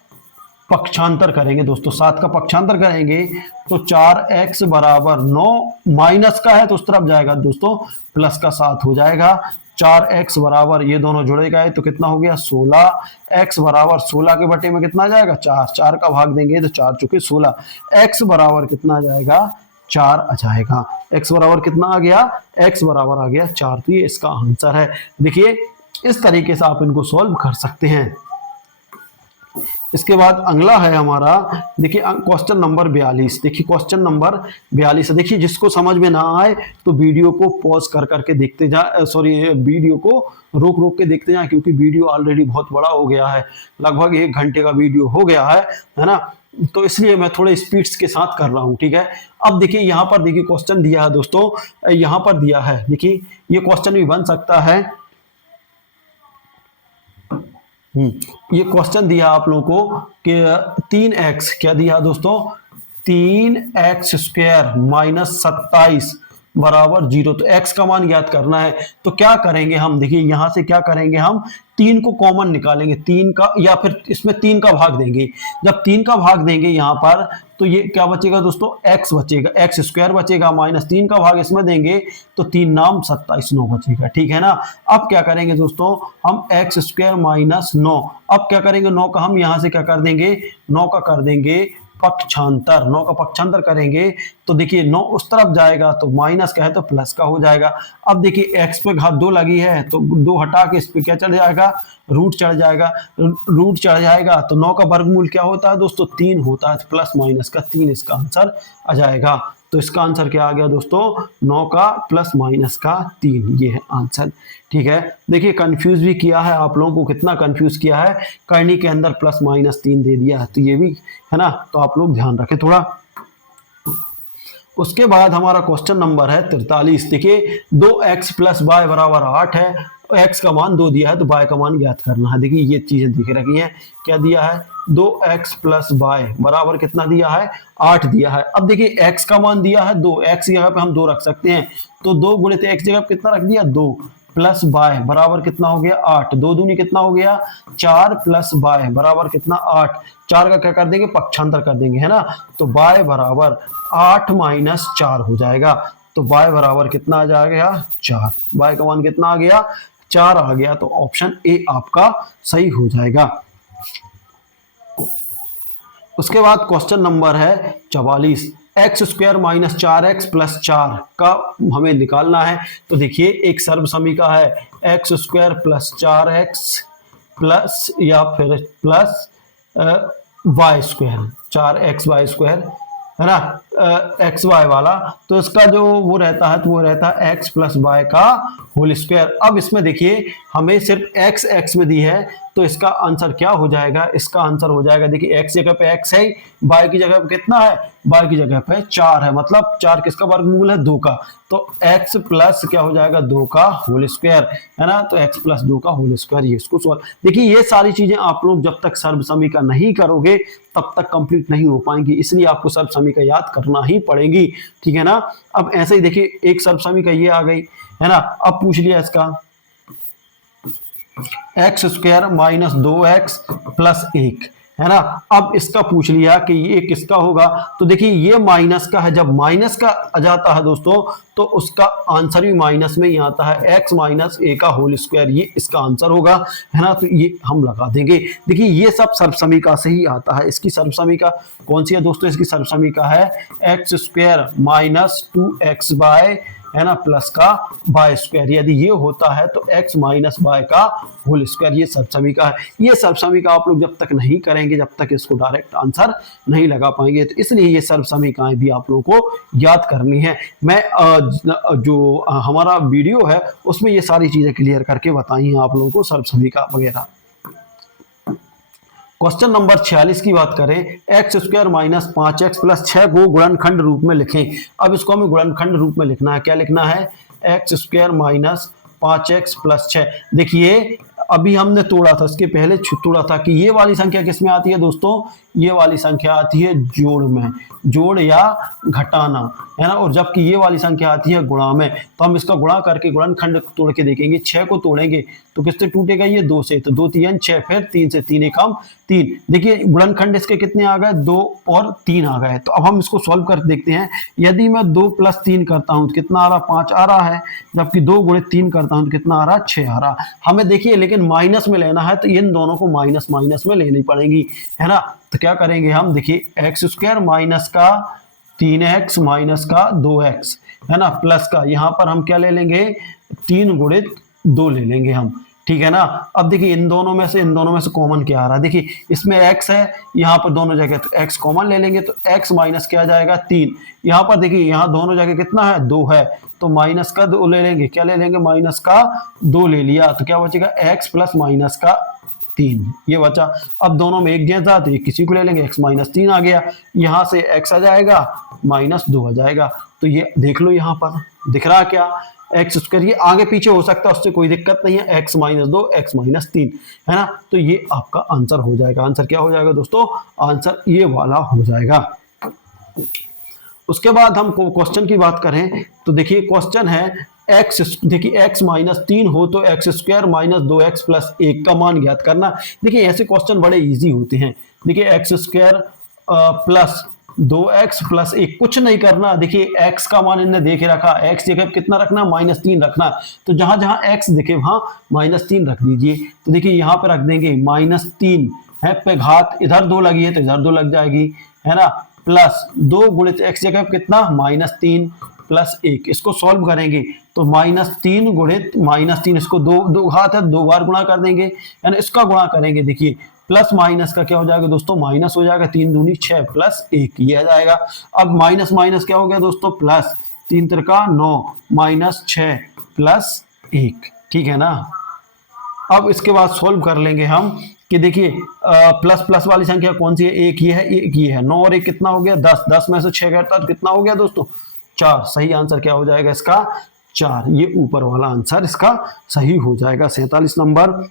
पक्षांतर करेंगे दोस्तों, 7 का पक्षांतर करेंगे तो 4x बराबर 9, माइनस का है तो उस तरफ जाएगा दोस्तों, प्लस का 7 हो जाएगा। 4x बराबर, ये दोनों जुड़े गए तो कितना हो गया 16, x बराबर 16 के बटे में कितना आ जाएगा 4, 4 का भाग देंगे तो 4 चुके 16, x बराबर कितना आ जाएगा 4 आ जाएगा। x बराबर कितना आ गया, x बराबर आ गया 4। तो ये इसका आंसर है। देखिए इस तरीके से आप इनको सॉल्व कर सकते हैं। इसके बाद अगला है हमारा, देखिए क्वेश्चन नंबर 42। देखिए क्वेश्चन नंबर 42 है। देखिए जिसको समझ में ना आए तो वीडियो को पॉज कर करके देखते जाए, सॉरी वीडियो को रोक रोक के देखते जाए, क्योंकि वीडियो ऑलरेडी बहुत बड़ा हो गया है, लगभग 1 घंटे का वीडियो हो गया है ना, तो इसलिए मैं थोड़े स्पीड्स के साथ कर रहा हूं, ठीक है। अब देखिए यहाँ पर देखिए क्वेश्चन दिया है दोस्तों, यहाँ पर दिया है, देखिए ये क्वेश्चन भी बन सकता है। ये क्वेश्चन दिया आप लोगों को कि 3x, क्या दिया दोस्तों, 3x स्क्वायर माइनस 27 बराबर 0। तो x का मान ज्ञात करना है। तो क्या करेंगे हम, देखिए यहां से क्या करेंगे हम, 3 को कॉमन निकालेंगे, 3 का, या फिर इसमें 3 का भाग देंगे। जब 3 का भाग देंगे यहाँ पर तो ये क्या बचेगा दोस्तों, x बचेगा, x स्क्वायर बचेगा, माइनस 3 का भाग इसमें देंगे तो 3 नाम 27 9 बचेगा, ठीक है ना। अब क्या करेंगे दोस्तों, हम x स्क्वायर माइनस 9, अब क्या करेंगे 9 का हम यहाँ से क्या कर देंगे, 9 का कर देंगे पक्षांतर, 9 का पक्षांतर करेंगे तो देखिए 9 उस तरफ जाएगा तो माइनस का है तो प्लस का हो जाएगा। अब देखिए x पे घात 2 लगी है तो 2 हटा के इस पे क्या चढ़ जाएगा, रूट चढ़ जाएगा। रूट चढ़ जाएगा तो 9 का वर्गमूल क्या होता है दोस्तों, 3 होता है, प्लस माइनस का 3 इसका आंसर आ जाएगा। तो इसका आंसर क्या आ गया दोस्तों, 9 का प्लस माइनस का 3, ये है आंसर। ठीक है, देखिए कंफ्यूज भी किया है आप लोगों को, कितना कंफ्यूज किया है, करनी के अंदर प्लस माइनस 3 दे दिया है, तो ये भी है ना, तो आप लोग ध्यान रखें थोड़ा। उसके बाद हमारा क्वेश्चन नंबर है 43। देखिए 2x प्लस वाई बराबर 8 है, x का मान 2 दिया है तो y का मान ज्ञात करना है। देखिए ये चीजें दिख रखी हैं, क्या दिया है, 2x प्लस वाई बराबर कितना दिया है, 8 दिया है। अब देखिए x का मान दिया है 2, x की जगह पे हम 2 रख सकते हैं, तो 2 गुणित x जगह पे कितना रख दिया 2, प्लस वाई बराबर कितना हो गया 8, 2 दूनी कितना हो गया 4, प्लस वाई बराबर कितना 8, 4 का क्या कर देंगे, पक्षांतर कर देंगे, है ना, तो y बराबर 8 माइनस 4 हो जाएगा। तो y बराबर कितना आ जाएगा 4, y का मान कितना आ गया 4 आ गया, तो ऑप्शन ए आपका सही हो जाएगा। उसके बाद क्वेश्चन नंबर है 44। X square minus 4x plus 4 का हमें निकालना है। तो देखिए एक सर्व समीका है x square plus 4x plus या फिर plus Y square, 4x Y square, है ना, एक्स वाई वाला, तो इसका जो वो रहता है तो वो रहता है एक्स प्लस वाई का होल स्क्वायर। अब इसमें देखिए हमें सिर्फ एक्स एक्स में दी है, तो इसका आंसर क्या हो जाएगा, इसका आंसर हो जाएगा, देखिए एक्स जगह पे एक्स है, वाई की जगह पे कितना है, वाई की जगह पे 4 है, मतलब 4 किसका वर्गमूल है 2 का, तो x प्लस क्या हो जाएगा 2 का होल स्क्वायर, है ना, तो x प्लस 2 का होल स्क्वायर, ये इसको सॉल्व। देखिए ये सारी चीजें आप लोग जब तक सर्व समीका नहीं करोगे तब तक कंप्लीट नहीं हो पाएंगी, इसलिए आपको सर्व समीका याद करना ही पड़ेगी। ठीक है ना। अब ऐसे ही देखिए एक सर्व समीका ये आ गई, है ना, अब पूछ लिया इसका x square minus 2x plus 1, है ना। अब इसका पूछ लिया कि ये किसका होगा, तो देखिए ये माइनस का है, जब माइनस का आ जाता है दोस्तों तो उसका आंसर भी माइनस में ही आता है, x माइनस ए का होल स्क्वायर, ये इसका आंसर होगा, है ना, तो ये हम लगा देंगे। देखिए ये सब सर्व समीका से ही आता है। इसकी सर्व समीका कौन सी है दोस्तों, इसकी सर्व समीका है x square minus 2x bye, है ना, प्लस का वाई स्क्वायर, यदि ये होता है तो x माइनस वाई का होल स्क्वायर, ये सर्व समीका है। ये सर्व समीका आप लोग जब तक नहीं करेंगे जब तक इसको डायरेक्ट आंसर नहीं लगा पाएंगे, तो इसलिए ये सर्व समीकाएं भी आप लोगों को याद करनी है। मैं जो हमारा वीडियो है उसमें ये सारी चीजें क्लियर करके बताई हैं आप लोगों को, सर्व समीका वगैरह। क्वेश्चन नंबर 46 की बात करें, x square minus 5x plus 6 को गुणनखंड रूप में लिखें। अब इसको हमें गुणनखंड रूप में लिखना है, क्या लिखना है, x square minus 5x plus 6। देखिए अभी हमने तोड़ा था, इसके पहले तोड़ा था कि ये वाली संख्या किस में आती है दोस्तों, ये वाली संख्या आती है जोड़ में, जोड़ या घटाना, है ना, और जबकि ये वाली संख्या आती है गुणा में। तो हम इसका गुणा करके गुणनखंड तोड़ के देखेंगे, 6 को तोड़ेंगे तो किससे टूटेगा, ये 2 से, तो 2 3 6, फिर 3 से, 3 1 3। देखिए गुणनखंड इसके कितने आ गए, 2 और 3 आ गए। तो अब हम इसको सॉल्व कर देखते हैं। यदि मैं 2 प्लस 3 करता हूं तो कितना आ रहा, 5 आ रहा है, जबकि 2 गुणित 3 करता हूं तो कितना आ रहा, 6 आ रहा। हमें देखिए लेकिन माइनस में लेना है, तो इन दोनों को माइनस माइनस में लेनी पड़ेगी, है ना। तो क्या करेंगे हम, देखिए एक्स स्क्वायर माइनस का 3x माइनस का 2x, है ना, प्लस का यहाँ पर हम क्या ले लेंगे, 3 गुणित 2 ले लेंगे हम, ठीक है ना। अब देखिए इन दोनों में से कॉमन क्या आ रहा है, देखिए इसमें x है, यहाँ पर दोनों जगह, तो x कॉमन ले लेंगे, तो x माइनस क्या आ जाएगा 3। यहाँ पर देखिए यहाँ दोनों जगह कितना है, 2 है, तो माइनस का 2 ले लेंगे, क्या ले लेंगे, माइनस का 2 ले लिया, तो क्या बचेगा x प्लस माइनस का 3, ये बचा। अब दोनों में एक जैसा, तो किसी को ले लेंगे, x माइनस 3 आ गया, यहाँ से x आ जाएगा माइनस 2 आ जाएगा। तो ये देख लो यहाँ पर दिख रहा क्या, एक्स स्क्वायर, ये आगे पीछे हो सकता है, उससे कोई दिक्कत नहीं है, एक्स माइनस 2 एक्स माइनस 3, है ना। तो ये आपका आंसर हो जाएगा। आंसर क्या हो जाएगा दोस्तों, आंसर ये वाला हो जाएगा। उसके बाद हम क्वेश्चन की बात करें तो देखिए क्वेश्चन है एक्स, देखिए एक्स माइनस 3 हो तो x square minus 2x plus 1 का मान ज्ञात करना। देखिए ऐसे क्वेश्चन बड़े इजी होते हैं। देखिए x square plus 2x plus 1, कुछ नहीं करना। देखिए x का मान इन्हें देखे रखा, x जगह कितना रखना, -3 रखना, तो जहां जहां x दिखे वहां -3 रख दीजिए। तो देखिए यहां पर रख देंगे -3 है, पे घात इधर 2 लगी है तो इधर 2 लग जाएगी, है ना, प्लस 2 गुणित x जगह कितना -3 प्लस 1, इसको सॉल्व करेंगे तो -3 गुणित -3, इसको दो घात है, 2 बार गुणा कर देंगे, यानी इसका गुणा करेंगे, देखिए प्लस माइनस का क्या हो जाएगा दोस्तों, माइनस हो जाएगा, 3 दूनी 6 प्लस 1 ये आ जाएगा। अब माइनस माइनस क्या हो गया दोस्तों, प्लस 3 त्रिका 9 माइनस 6 प्लस 1, ठीक है ना। अब इसके बाद सोल्व कर लेंगे हम कि देखिए प्लस प्लस वाली संख्या कौन सी है, एक ये है, एक ये है, 9 और 1 कितना हो गया 10, 10 में से 6 घटता तो कितना हो गया दोस्तों 4, सही आंसर क्या हो जाएगा इसका 4, ये ऊपर वाला आंसर इसका सही हो जाएगा 47 नंबर।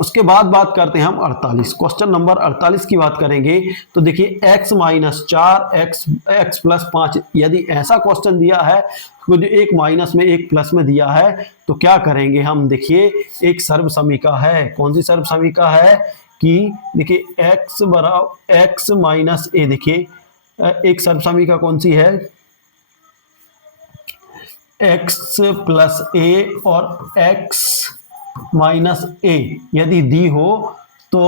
उसके बाद बात करते हैं हम 48, क्वेश्चन नंबर 48 की बात करेंगे तो देखिए x माइनस 4 x प्लस 5, यदि ऐसा क्वेश्चन दिया है तो जो एक माइनस में एक प्लस में दिया है तो क्या करेंगे हम, देखिए एक सर्व समीका है, कौन सी सर्व समीका है कि देखिए x बराबर x माइनस a, देखिए एक सर्व समीका कौन सी है, x प्लस a और x माइनस ए यदि दी हो तो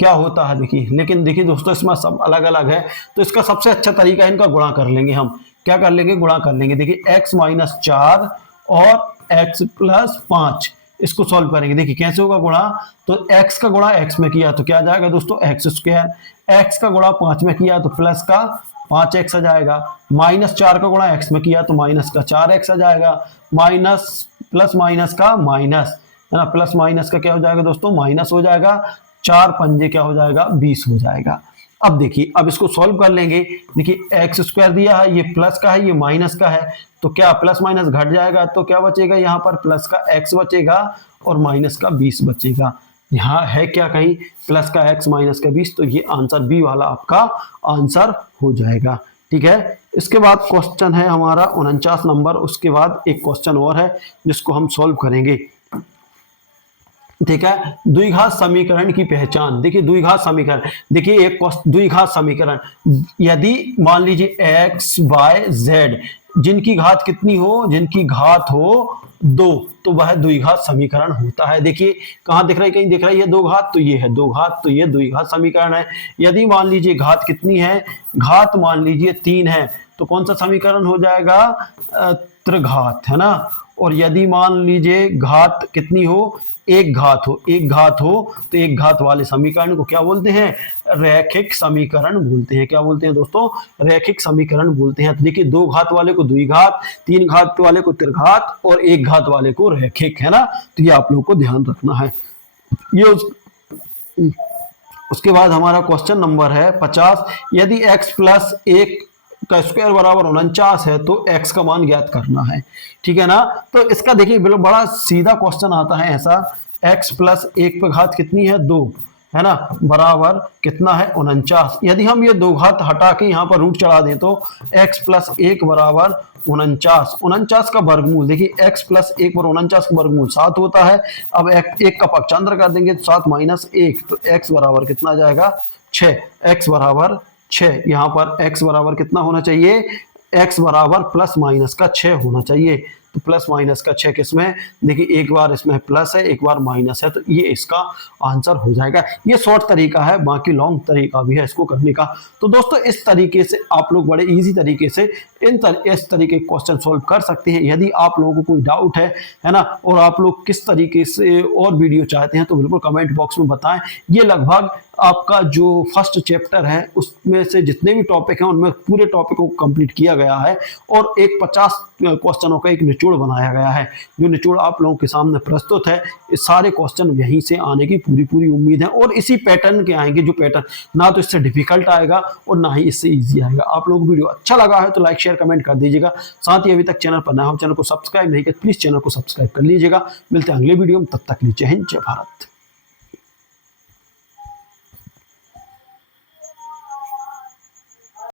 क्या होता है, देखिए लेकिन देखिए दोस्तों इसमें सब अलग अलग है, तो इसका सबसे अच्छा तरीका है इनका गुणा कर लेंगे हम, क्या कर लेंगे गुणा कर लेंगे, देखिए x माइनस 4 और x प्लस 5, इसको सॉल्व करेंगे, देखिए कैसे होगा गुणा, तो x का गुणा x में किया तो क्या आ जाएगा दोस्तों x स्क्वायर, x का गुणा 5 में किया तो प्लस का 5x आ जाएगा, माइनस 4 का गुणा x में किया तो माइनस का 4x आ जाएगा, माइनस प्लस माइनस का माइनस, है ना, प्लस माइनस का क्या हो जाएगा दोस्तों माइनस हो जाएगा, 4 पंजे क्या हो जाएगा 20 हो जाएगा। अब देखिए अब इसको सॉल्व कर लेंगे, देखिए एक्स स्क्वायर दिया है, ये प्लस का है, ये माइनस का है, तो क्या प्लस माइनस घट जाएगा, तो क्या बचेगा यहाँ पर प्लस का x बचेगा और माइनस का 20 बचेगा, यहाँ है क्या कहीं प्लस का x माइनस का 20, तो ये आंसर बी वाला आपका आंसर हो जाएगा, ठीक है। इसके बाद क्वेश्चन है हमारा 49 नंबर, उसके बाद एक क्वेश्चन और है जिसको हम सॉल्व करेंगे, ठीक है। द्विघात समीकरण की पहचान, देखिए द्विघात समीकरण, देखिए एक द्विघात समीकरण, यदि मान लीजिए x y z जिनकी घात कितनी हो, जिनकी घात हो 2, तो वह द्विघात समीकरण होता है। देखिए कहाँ दिख रहा है, कहीं दिख रहा है ये 2 घात, तो ये है 2 घात, तो ये द्विघात समीकरण है। यदि मान लीजिए घात कितनी है, घात मान लीजिए 3 है, तो कौन सा समीकरण हो जाएगा त्रिघात, है ना। और यदि मान लीजिए घात कितनी हो, एक घात हो, एक घात हो, तो एक घात वाले समीकरण को क्या बोलते हैं, रैखिक समीकरण बोलते हैं, क्या बोलते हैं दोस्तों, रैखिक समीकरण बोलते हैं। तो देखिए 2 घात वाले को द्विघात, 3 घात वाले को त्रिघात और 1 घात वाले को रैखिक, है ना, तो ये आप लोगों को ध्यान रखना है। ये उसके बाद हमारा क्वेश्चन नंबर है 50, यदि x प्लस 1 का स्क्वायर बराबर 49 है तो x का मान ज्ञात करना है, ठीक है ना। तो इसका देखिए बड़ा सीधा क्वेश्चन आता है ऐसा, x प्लस 1 पे घात कितनी है 2, है ना, बराबर कितना है 49, यदि हम ये 2 घात हटा के यहाँ पर रूट चढ़ा दें तो x प्लस 1 बराबर 49, 49 का वर्गमूल, देखिए x प्लस 1 पर 49 का वर्गमूल 7 होता है। अब 1 का पक्षांतर कर देंगे तो 7 माइनस 1, तो x बराबर कितना आ जाएगा 6, x बराबर 6, यहाँ पर x बराबर कितना होना चाहिए, x बराबर प्लस माइनस का 6 होना चाहिए, तो प्लस माइनस का 6 किसमें, देखिए एक बार इसमें प्लस है एक बार माइनस है, तो ये इसका आंसर हो जाएगा। ये शॉर्ट तरीका है, बाकी लॉन्ग तरीका भी है इसको करने का। तो दोस्तों इस तरीके से आप लोग बड़े इजी तरीके से इस तरीके के क्वेश्चन सॉल्व कर सकते हैं। यदि आप लोगों को कोई डाउट है ना, और आप लोग किस तरीके से और वीडियो चाहते हैं तो बिल्कुल कमेंट बॉक्स में बताएं। ये लगभग आपका जो फर्स्ट चैप्टर है उसमें से जितने भी टॉपिक हैं उनमें पूरे टॉपिक को कंप्लीट किया गया है और एक 50 क्वेश्चनों का एक निचोड़ बनाया गया है। जो निचोड़ आप लोगों के सामने प्रस्तुत है, इस सारे क्वेश्चन यहीं से आने की पूरी उम्मीद है और इसी पैटर्न के आएंगे, जो पैटर्न ना तो इससे डिफिकल्ट आएगा और ना ही इससे ईजी आएगा। आप लोगों को वीडियो अच्छा लगा है तो लाइक शेयर कमेंट कर दीजिएगा। साथ ही अभी तक चैनल पर नया हो, चैनल को सब्सक्राइब नहीं किया प्लीज चैनल को सब्सक्राइब कर लीजिएगा। मिलते हैं अगले वीडियो में, तब तक के लिए जय हिंद जय भारत।